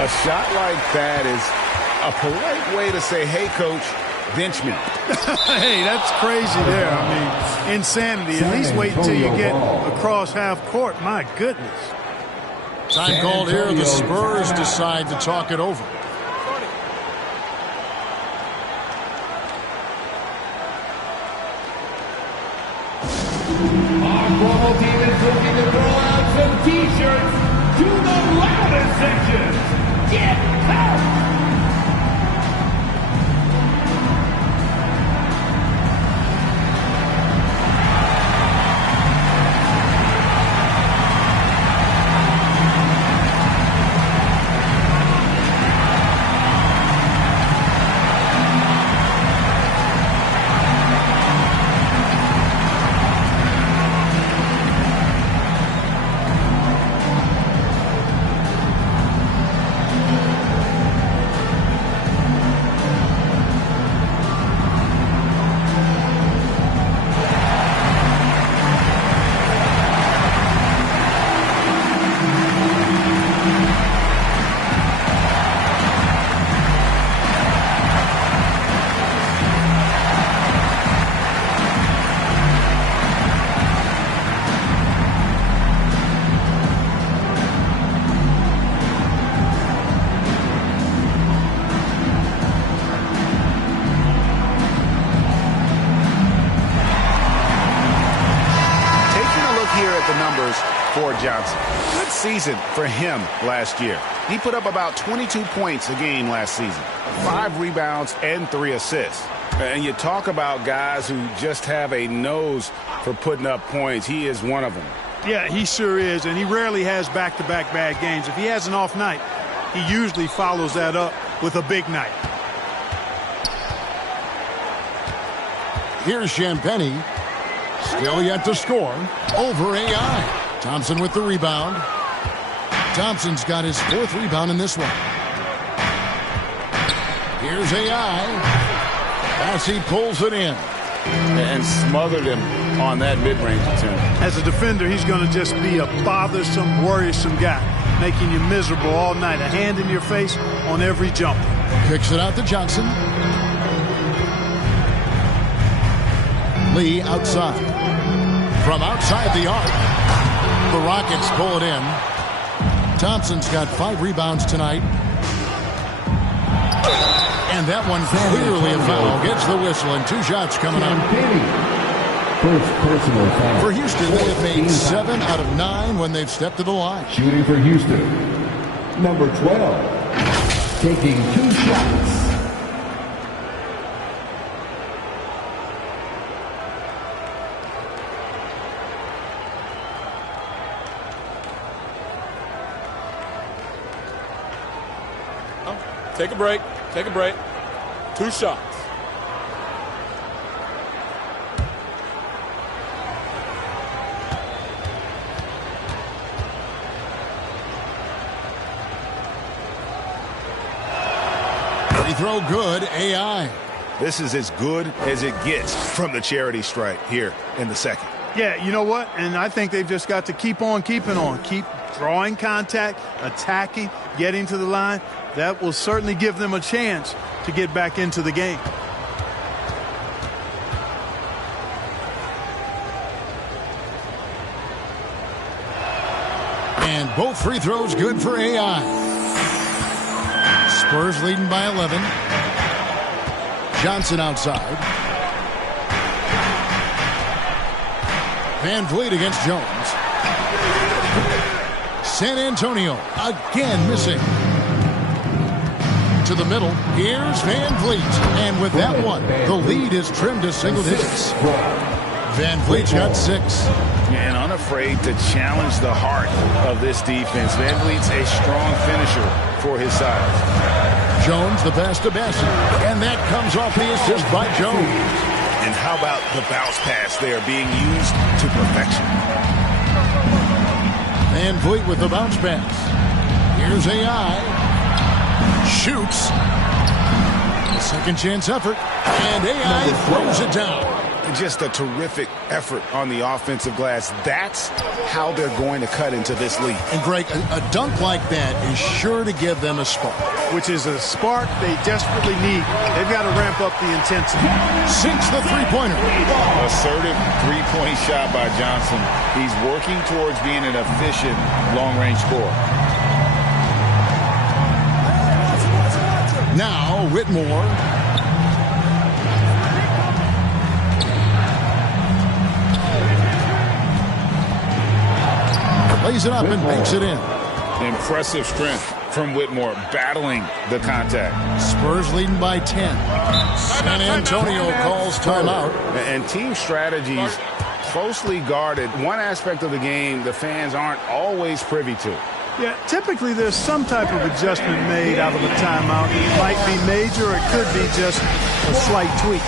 A shot like that is a polite way to say, hey, coach, bench me. Hey, that's crazy there. I mean, insanity. At least wait until you get across half court. My goodness. Time called here. The Spurs decide to talk it over. Our global team is looking to throw out some T-shirts to the loudest sections. Get out! season for him last year. He put up about 22 points a game last season, 5 rebounds and 3 assists. And you talk about guys who just have a nose for putting up points. He is one of them. Yeah, he sure is, and he rarely has back-to-back bad games. If he has an off night, he usually follows that up with a big night. Here's Champagny. Still yet to score over AI. Thompson with the rebound. Thompson's got his 4th rebound in this one. Here's AI. As he pulls it in. And smothered him on that mid-range attempt. As a defender, he's going to just be a bothersome, worrisome guy, making you miserable all night. A hand in your face on every jump. Kicks it out to Johnson. Lee outside. From outside the arc. The Rockets pull it in. Thompson's got 5 rebounds tonight. And that one clearly a foul. Gets the whistle and 2 shots coming up. First personal foul. For Houston, they have made 7 out of 9 when they've stepped to the line. Shooting for Houston, number 12, taking 2 shots. Take a break. Take a break. 2 shots. Free throw good, AI. This is as good as it gets from the charity stripe here in the second. Yeah, you know what? And I think they've just got to keep on keeping on. Keep drawing contact, attacking, getting to the line. That will certainly give them a chance to get back into the game. And both free throws good for AI. Spurs leading by 11. Johnson outside. Van Vliet against Jones. San Antonio again missing. To the middle. Here's Van Vliet. And with that one, the lead is trimmed to single digits. Van Vliet's got 6. And unafraid to challenge the heart of this defense. Van Vliet's a strong finisher for his size. Jones, the pass to Bassett. And that comes off the assist by Jones. And how about the bounce pass there being used to perfection? Van Vliet with the bounce pass. Here's AI. Shoots. A second chance effort. And AI throws it down. Just a terrific effort on the offensive glass. That's how they're going to cut into this league. And Greg, a dunk like that is sure to give them a spark. Which is a spark they desperately need. They've got to ramp up the intensity. Sinks the three-pointer. Assertive three-point shot by Johnson. He's working towards being an efficient long-range scorer. Now Whitmore. Lays it up and makes it in. Impressive strength from Whitmore, battling the contact. Spurs leading by 10. San Antonio calls timeout. And team strategies closely guarded. One aspect of the game the fans aren't always privy to. Yeah, typically there's some type of adjustment made out of a timeout. It might be major, or it could be just a slight tweak.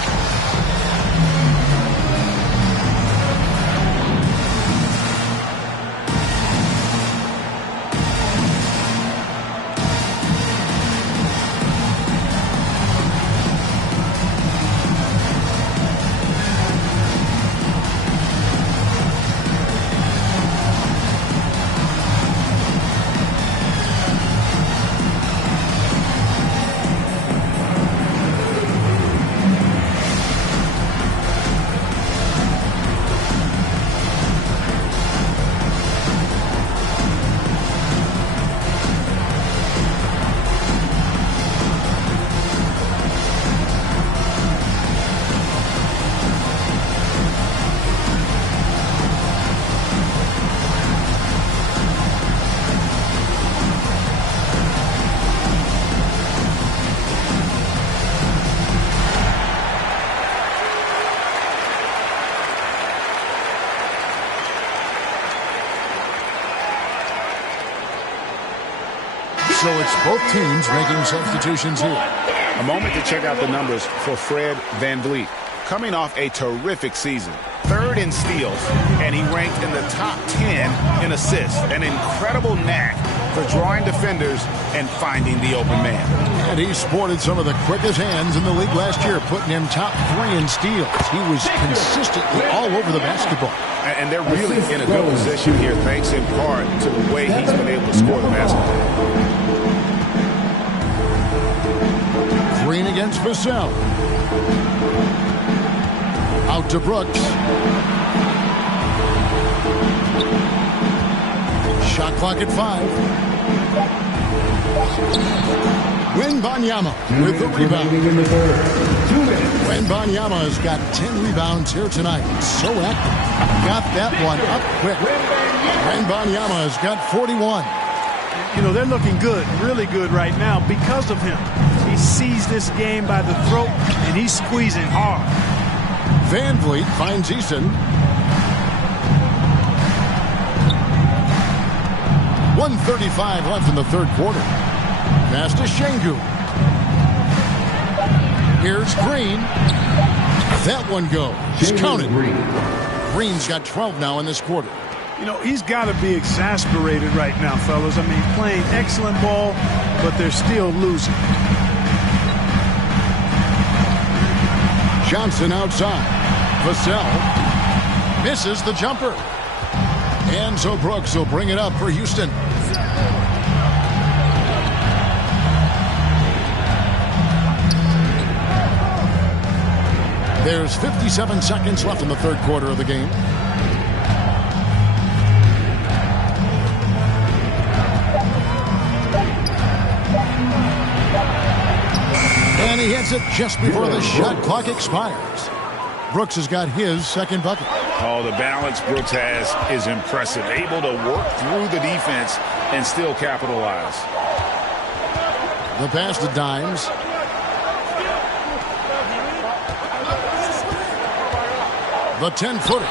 So it's both teams making substitutions here. A moment to check out the numbers for Fred VanVleet. Coming off a terrific season. 3rd in steals, and he ranked in the top 10 in assists. An incredible knack for drawing defenders and finding the open man. And he sported some of the quickest hands in the league last year, putting him top 3 in steals. He was consistently all over the basketball. And they're really in a good position here, thanks in part to the way he's been able to score the basketball. Green against Vassell. Out to Brooks. Shot clock at 5. Wembanyama with the rebound. Wembanyama has got 10 rebounds here tonight. So active. Got that one up quick. Wembanyama has got 41. You know, they're looking good, really good right now because of him. He sees this game by the throat, and he's squeezing hard. VanVleet finds Eason. 1:35 left in the 3rd quarter. Pass to Şengün. Here's Green. That one goes. Counted. Green's got 12 now in this quarter. You know, he's got to be exasperated right now, fellas. I mean, playing excellent ball, but they're still losing. Johnson outside. Vassell misses the jumper. And so Brooks will bring it up for Houston. There's 57 seconds left in the 3rd quarter of the game. And he hits it just before the shot clock expires. Brooks has got his 2nd bucket. Oh, the balance Brooks has is impressive. Able to work through the defense and still capitalize. The pass to Dimes. The 10-footer.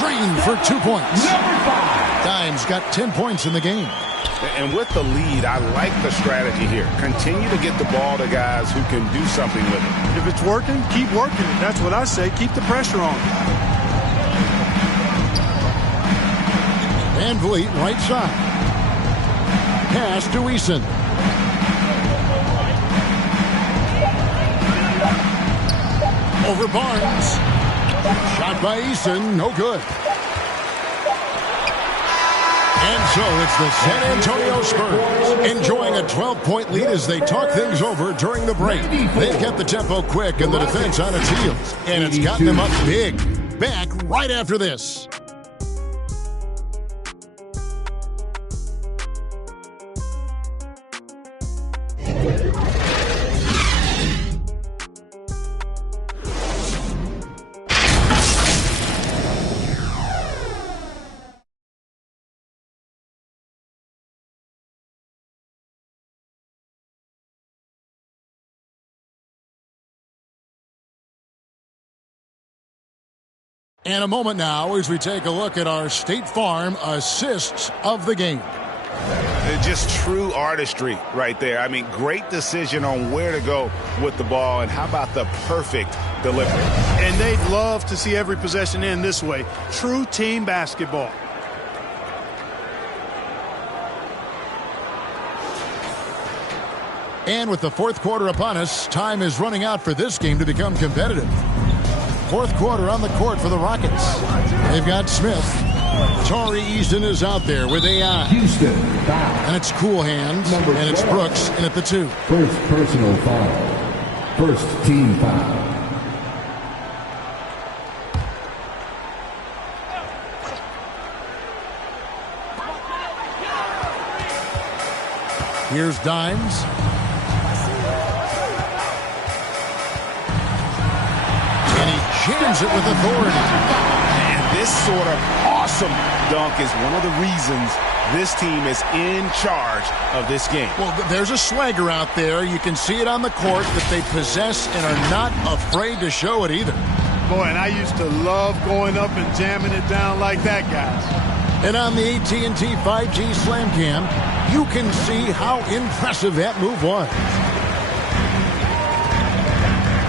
Green for 2 points. Dimes got 10 points in the game. And with the lead, I like the strategy here. Continue to get the ball to guys who can do something with it. If it's working, keep working it. That's what I say. Keep the pressure on. VanVleet right side. Pass to Eason. Over Barnes. Shot by Eason, no good. And so it's the San Antonio Spurs enjoying a 12-point lead as they talk things over during the break. They've kept the tempo quick and the defense on its heels, and it's gotten them up big. Back right after this. And a moment now as we take a look at our State Farm assists of the game. Just true artistry right there. I mean, great decision on where to go with the ball, and how about the perfect delivery. And they'd love to see every possession end this way. True team basketball. And with the 4th quarter upon us, time is running out for this game to become competitive. 4th quarter on the court for the Rockets. They've got Smith. Tari Eason is out there with AI. Houston, and it's Cool Hands, and it's Brooks in at the 2. First personal foul. First team foul. Here's Dimes. Jams it with authority. And this sort of awesome dunk is one of the reasons this team is in charge of this game. Well, there's a swagger out there. You can see it on the court that they possess and are not afraid to show it either. Boy, and I used to love going up and jamming it down like that, guys. And on the AT&T 5G Slam Cam, you can see how impressive that move was.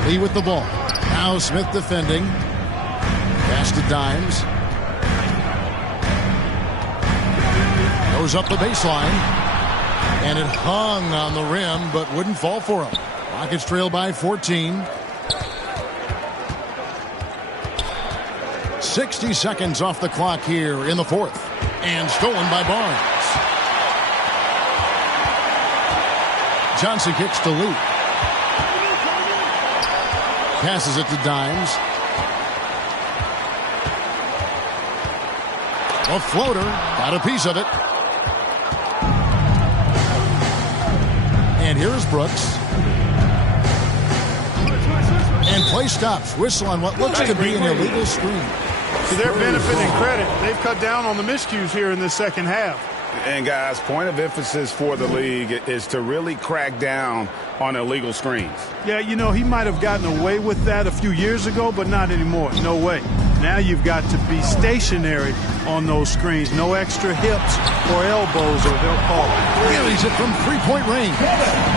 Lee with the ball. Now Smith defending. Pass to Dimes. Goes up the baseline. And it hung on the rim, but wouldn't fall for him. Rockets trail by 14. 60 seconds off the clock here in the fourth. And stolen by Barnes. Johnson kicks to Lee. Passes it to Dimes. A floater. Got a piece of it. And here's Brooks. And play stops. Whistle on what looks to be an illegal screen. To their benefit and credit, they've cut down on the miscues here in this second half. And, guys, point of emphasis for the league is to really crack down on illegal screens. Yeah, you know, he might have gotten away with that a few years ago, but not anymore. No way. Now you've got to be stationary on those screens. No extra hips or elbows, or they'll call it. Carries it from three-point range.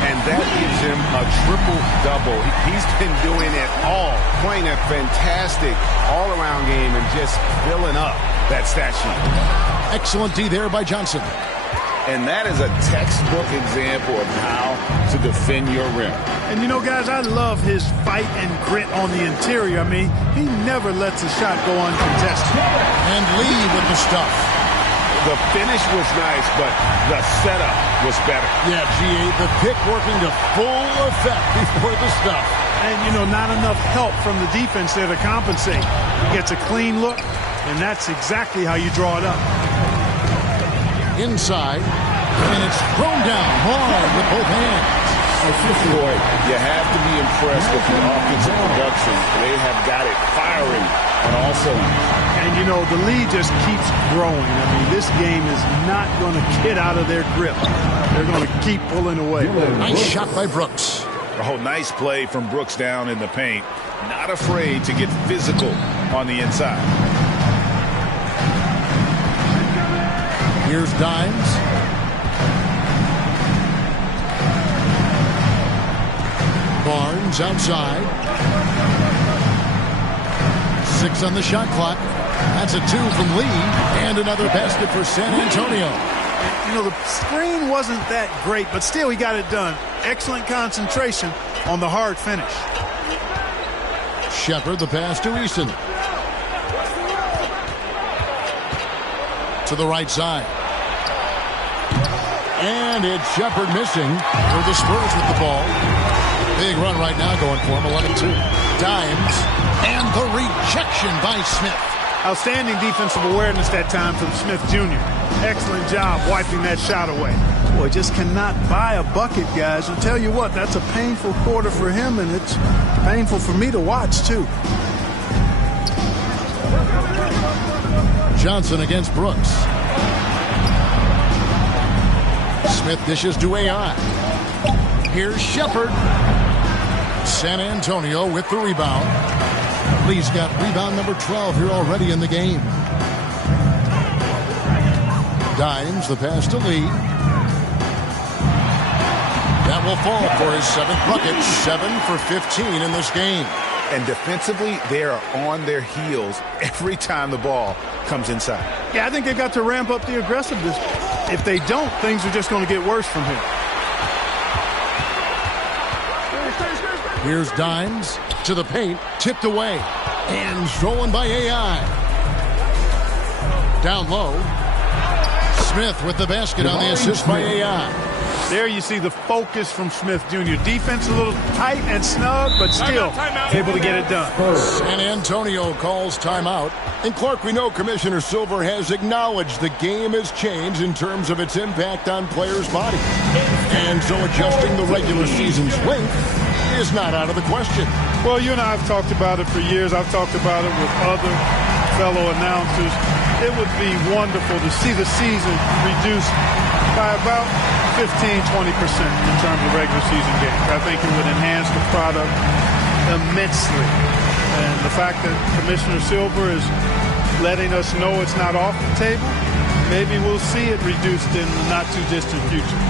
And that gives him a triple-double. He's been doing it all, playing a fantastic all-around game and just filling up that stat sheet. Excellent D there by Johnson. And that is a textbook example of how to defend your rim. And, you know, guys, I love his fight and grit on the interior. I mean, he never lets a shot go uncontested. And Lee with the stuff. The finish was nice, but the setup was better. Yeah, GA, the pick working to full effect before the stuff. And, you know, not enough help from the defense there to compensate. He gets a clean look, and that's exactly how you draw it up. Inside, and it's thrown down hard with both hands. Boy, you have to be impressed with the offensive production. They have got it firing on all cylinders. And, you know, the lead just keeps growing. I mean, this game is not going to get out of their grip. They're going to keep pulling away. Nice shot by Brooks. Oh, nice play from Brooks down in the paint. Not afraid to get physical on the inside. Here's Dimes. Barnes outside. 6 on the shot clock. That's a 2 from Lee. And another basket for San Antonio. You know, the screen wasn't that great, but still he got it done. Excellent concentration on the hard finish. Shepard, the pass to Easton. To the right side. And it's Shepard missing for the Spurs with the ball. Big run right now going for him, 11-2. Dimes, and the rejection by Smith. Outstanding defensive awareness that time from Smith Jr. Excellent job wiping that shot away. Boy, just cannot buy a bucket, guys. I'll tell you what, that's a painful quarter for him, and it's painful for me to watch, too. Johnson against Brooks. Smith dishes to AI. Here's Shepard. San Antonio with the rebound. Lee's got rebound number 12 here already in the game. Dimes, the pass to Lee. That will fall for his 7th bucket. 7 for 15 in this game. And defensively, they are on their heels every time the ball comes inside. Yeah, I think they've got to ramp up the aggressiveness. If they don't, things are just going to get worse from here. Here's Dimes to the paint, tipped away, and stolen by AI. Down low. Smith with the basket on the assist by AI. There you see the focus from Smith Jr. Defense a little tight and snug, but still able to get it done. San Antonio calls timeout. And Clark, we know Commissioner Silver has acknowledged the game has changed in terms of its impact on players' bodies. And so adjusting the regular season's length is not out of the question. Well, you and I have talked about it for years. I've talked about it with other fellow announcers. It would be wonderful to see the season reduced by about 15-20% in terms of regular season games. I think it would enhance the product immensely. And the fact that Commissioner Silver is letting us know it's not off the table, maybe we'll see it reduced in the not-too-distant future.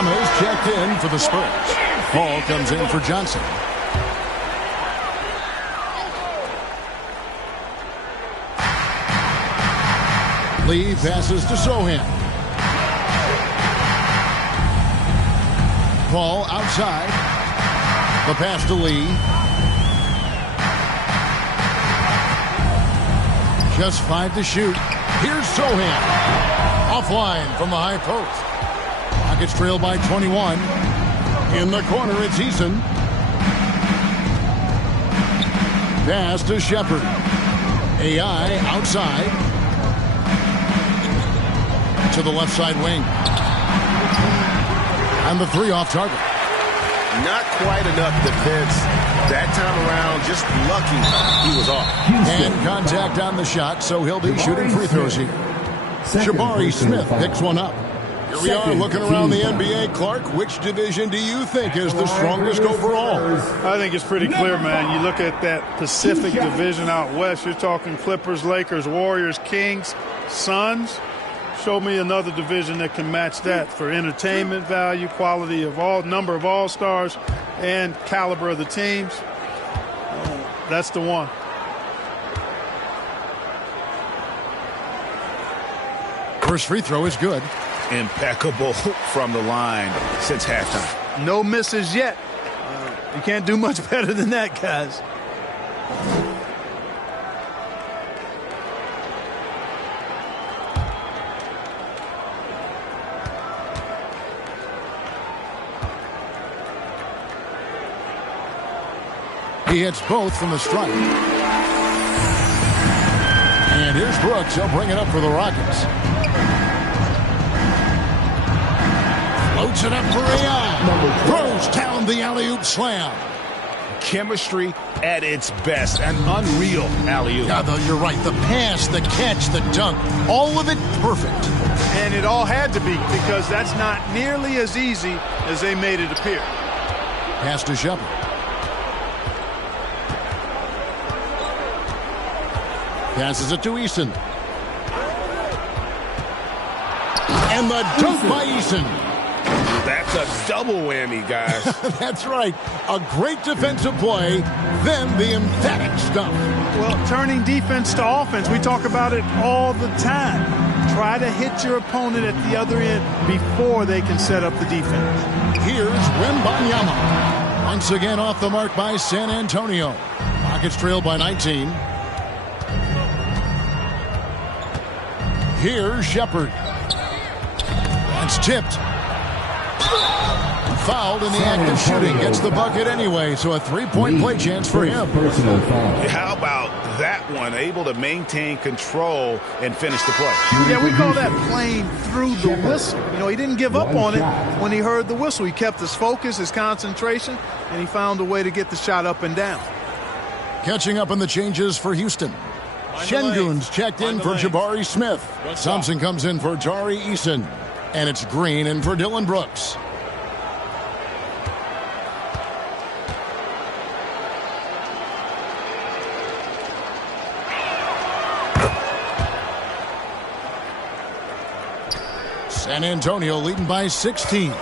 Is checked in for the Spurs. Paul comes in for Johnson. Lee passes to Sohan. Paul outside. The pass to Lee. Just 5 to shoot. Here's Sohan. Offline from the high post. Rockets trail by 21. In the corner, it's Eason. Pass to Shepard. AI outside. To the left side wing. And the 3 off target. Not quite enough defense that time around. Just lucky he was off. And contact on the shot, so he'll be shooting free throws here. Jabari Smith picks one up. Here we are looking around the NBA. Clark, which division do you think is the strongest overall? I think it's pretty clear, man. You look at that Pacific Division out west, you're talking Clippers, Lakers, Warriors, Kings, Suns. Show me another division that can match that for entertainment value, quality of number of all-stars, and caliber of the teams. That's the one. First free throw is good. Impeccable from the line since halftime. No misses yet. You can't do much better than that, guys. He hits both from the stripe. And here's Brooks. He'll bring it up for the Rockets. Floats it up for AI. Throws down the alley-oop slam. Chemistry at its best. An unreal alley-oop. Yeah, you're right. The pass, the catch, the dunk. All of it perfect. And it all had to be, because that's not nearly as easy as they made it appear. Pass to Shepard. Passes it to Eason. And the dunk by Eason. That's a double whammy, guys. That's right. A great defensive play, then the emphatic stuff. Well, turning defense to offense, we talk about it all the time. Try to hit your opponent at the other end before they can set up the defense. Here's Wembanyama. Once again off the mark by San Antonio. Rockets trail by 19. Here's Shepard. It's tipped. Fouled in the act of shooting. Gets the bucket anyway, so a three-point play chance for him. How about that one? Able to maintain control and finish the play. Yeah, we call that playing through the whistle. You know, he didn't give up on it when he heard the whistle. He kept his focus, his concentration, and he found a way to get the shot up and down. Catching up on the changes for Houston. Şengün's checked in for Jabari Smith. Thompson comes in for Tari Eason. And it's Green in for Dylan Brooks. San Antonio leading by 16.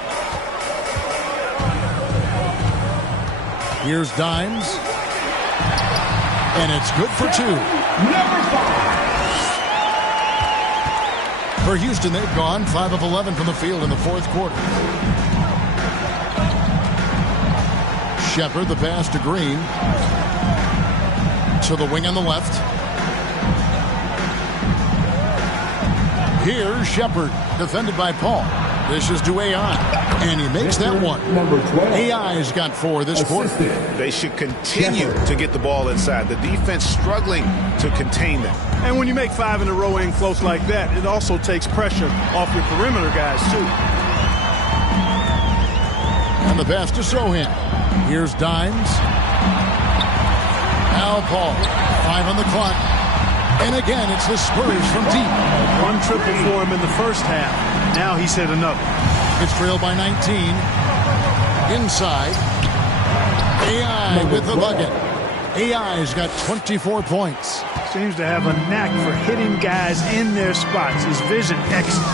Here's Dimes. And it's good for 2. Number 5. For Houston, they've gone 5 of 11 from the field in the fourth quarter. Shepard, the pass to Green. To the wing on the left. Here's Shepard, defended by Paul. This is to AI, and he makes that one. AI's got 4 this quarter. They should continue to get the ball inside. The defense struggling to contain them. And when you make 5 in a row in close like that, it also takes pressure off your perimeter guys, too. And the pass to Sohan. Here's Dimes. Now Paul. 5 on the clock. And again, it's the Spurs from deep. 1 triple for him in the first half. Now he's hit another. It's trailed by 19. Inside. AI with the bucket. AI's got 24 points. Seems to have a knack for hitting guys in their spots. His vision excellent.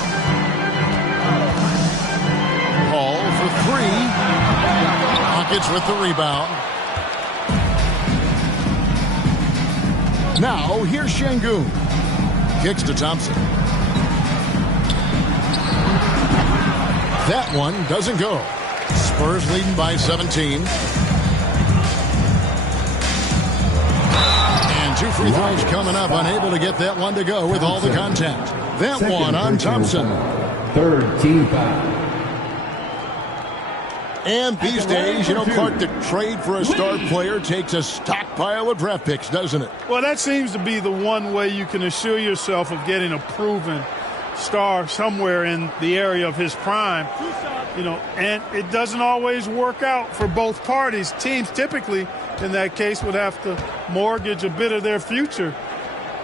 Paul for 3. Rockets with the rebound. Now, here's Şengün. Kicks to Thompson. That one doesn't go. Spurs leading by 17. And 2 free throws coming up. Unable to get that one to go with all the contact. That one on Thompson. Third team foul. And these days, you know, Clark, the trade for a star player takes a stockpile of draft picks, doesn't it? Well, that seems to be the one way you can assure yourself of getting a proven star somewhere in the area of his prime. You know, and it doesn't always work out for both parties. Teams typically, in that case, would have to mortgage a bit of their future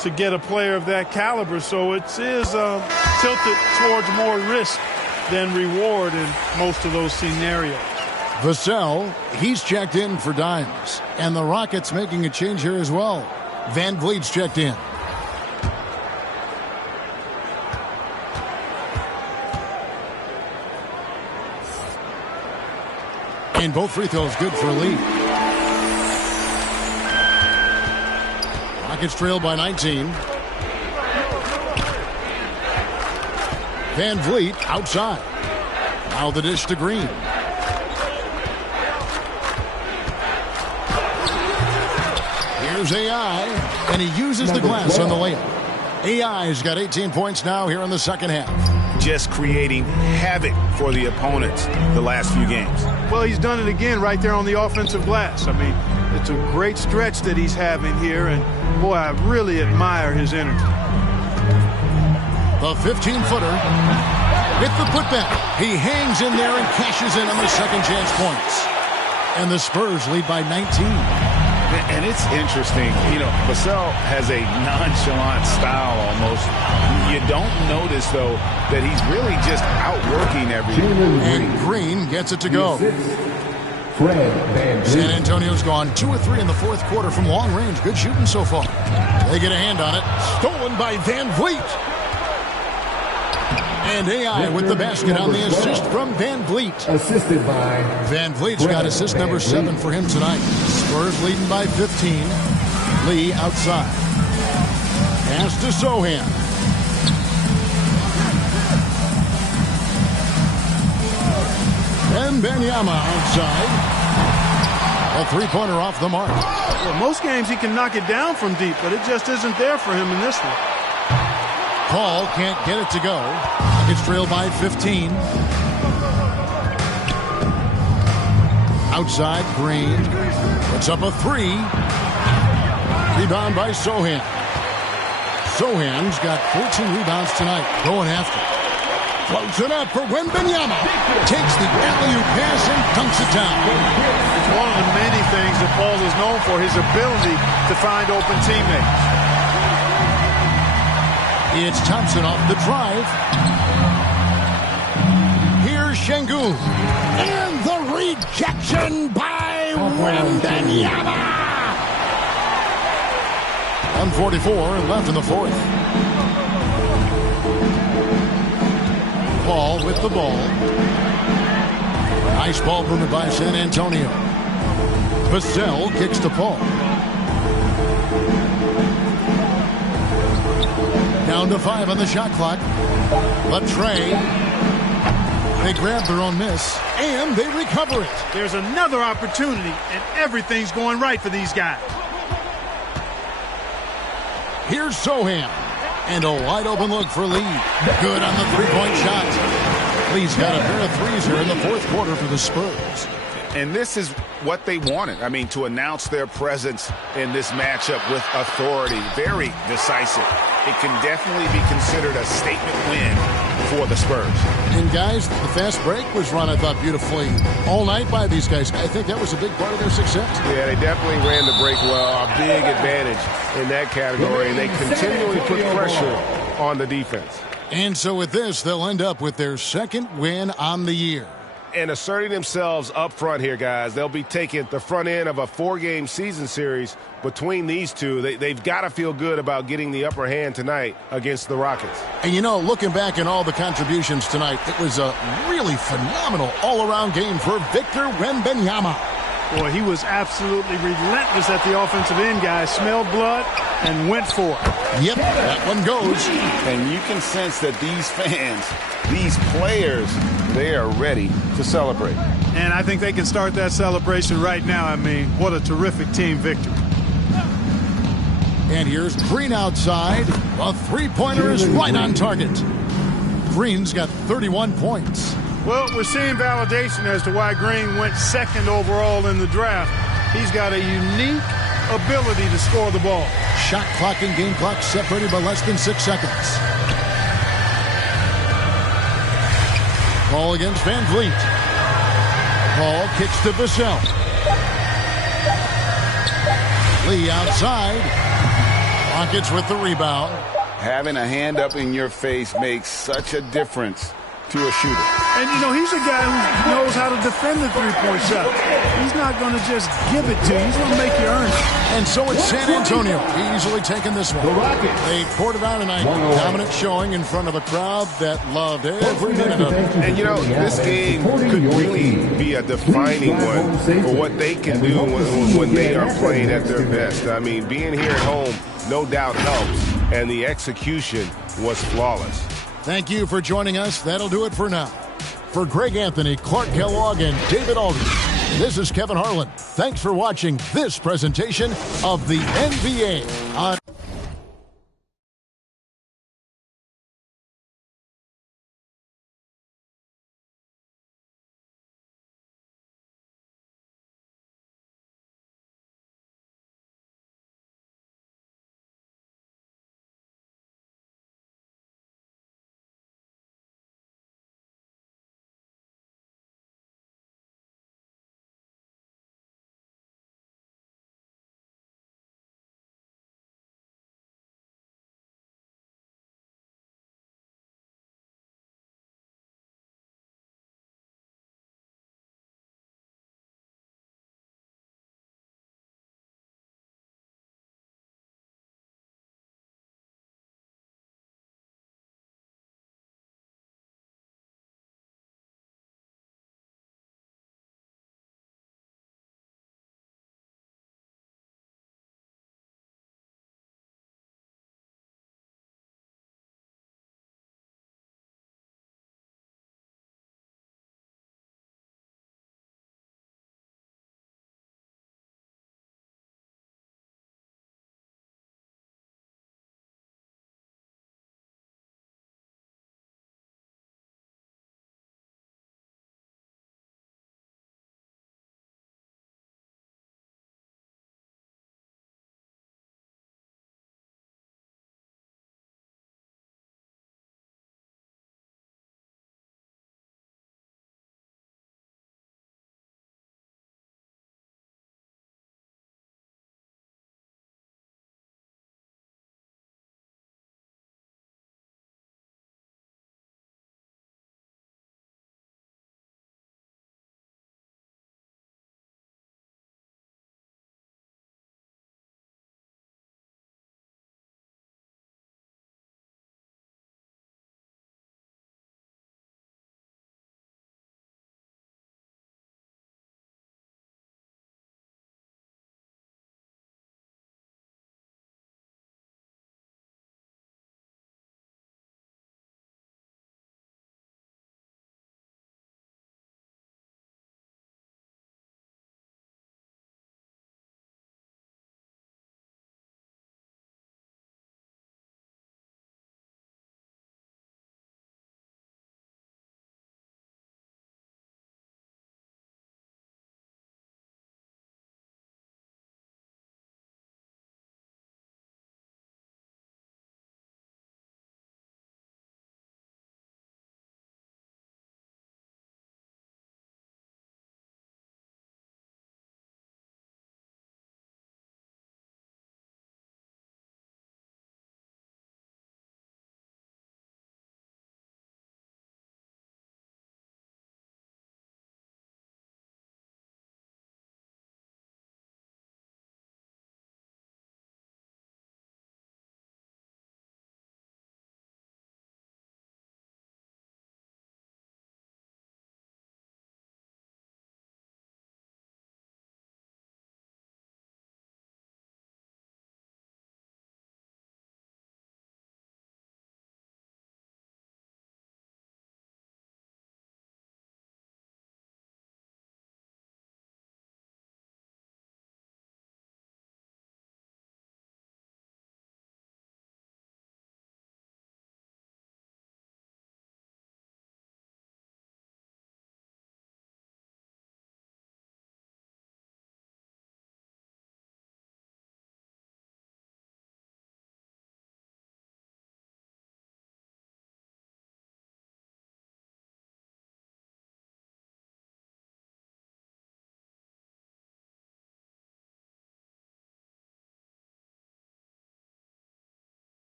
to get a player of that caliber. So it is tilted towards more risk than reward in most of those scenarios. Vassell, he's checked in for Dimes. And the Rockets making a change here as well. Van Vliet's checked in. And both free throws good for Lee. Rockets trail by 19. Van Vliet outside. Now the dish to Green. Here's AI, and he uses the glass on the layup. AI's got 18 points now here in the second half. Just creating havoc for the opponents the last few games. Well, he's done it again right there on the offensive glass. I mean, it's a great stretch that he's having here, and boy, I really admire his energy. The 15-footer with the putback. He hangs in there and cashes in on the second chance points. And the Spurs lead by 19. And it's interesting, you know, Vassell has a nonchalant style almost. You don't notice, though, that he's really just outworking everyone. And Green gets it to go. San Antonio's gone 2 of 3 in the fourth quarter from long range. Good shooting so far. They get a hand on it. Stolen by Van Vliet. And AI with the basket on the assist from Van Vliet. Assisted by Van Vliet's got assist number 7 for him tonight. Spurs leading by 15. Lee outside. Pass to Sohan. And Benyama outside. A three-pointer off the mark. Well, most games he can knock it down from deep, but it just isn't there for him in this one. Paul can't get it to go. It's trailed by 15. Outside, Green. Puts up a 3. Rebound by Sohan. Sohan's got 14 rebounds tonight. Going after. Floats it up for Wembanyama. Takes the alley-oop pass and dunks it down. It's one of the many things that Paul is known for, his ability to find open teammates. It's Thompson off the drive. Here's Şengün. And the rejection by Wembanyama. 1:44 left in the fourth. Paul with the ball. Nice ball movement by San Antonio. Vassell kicks to Paul. Down to 5 on the shot clock. Latrey. They grab their own miss, and they recover it. There's another opportunity, and everything's going right for these guys. Here's Sohan. And a wide open look for Lee. Good on the three-point shot. Lee's got a pair of threes here in the fourth quarter for the Spurs. And this is what they wanted. I mean, to announce their presence in this matchup with authority. Very decisive. It can definitely be considered a statement win for the Spurs. And guys, the fast break was run, I thought, beautifully all night by these guys. I think that was a big part of their success. Yeah, they definitely ran the break well. A big advantage in that category. And they continually put pressure on the defense. And so with this, they'll end up with their second win on the year. And asserting themselves up front here, guys. They'll be taking the front end of a 4-game season series between these two. They've got to feel good about getting the upper hand tonight against the Rockets. And, you know, looking back at all the contributions tonight, it was a really phenomenal all-around game for Victor Wembanyama. Boy, he was absolutely relentless at the offensive end, guys. Smelled blood and went for it. Yep, that one goes. And you can sense that these fans, these players, they are ready to celebrate. And I think they can start that celebration right now. I mean, what a terrific team victory. And here's Green outside. A three-pointer is right on target. Green's got 31 points. Well, we're seeing validation as to why Green went second overall in the draft. He's got a unique ability to score the ball. Shot clock and game clock separated by less than 6 seconds. Ball against Van Vliet. Ball kicks to Vassell. Lee outside. Rockets with the rebound. Having a hand up in your face makes such a difference to a shooter. And, you know, he's a guy who knows how to defend the three-point shot. He's not going to just give it to you. He's going to make you earn it. And so it's San Antonio easily taking this one. They poured it out tonight. Dominant showing in front of a crowd that loved every minute of it. And, you know, this game could really be a defining one for what they can do when they are playing at their best. I mean, being here at home no doubt helps, and the execution was flawless. Thank you for joining us. That'll do it for now. For Greg Anthony, Clark Kellogg, and David Aldridge, this is Kevin Harlan. Thanks for watching this presentation of the NBA on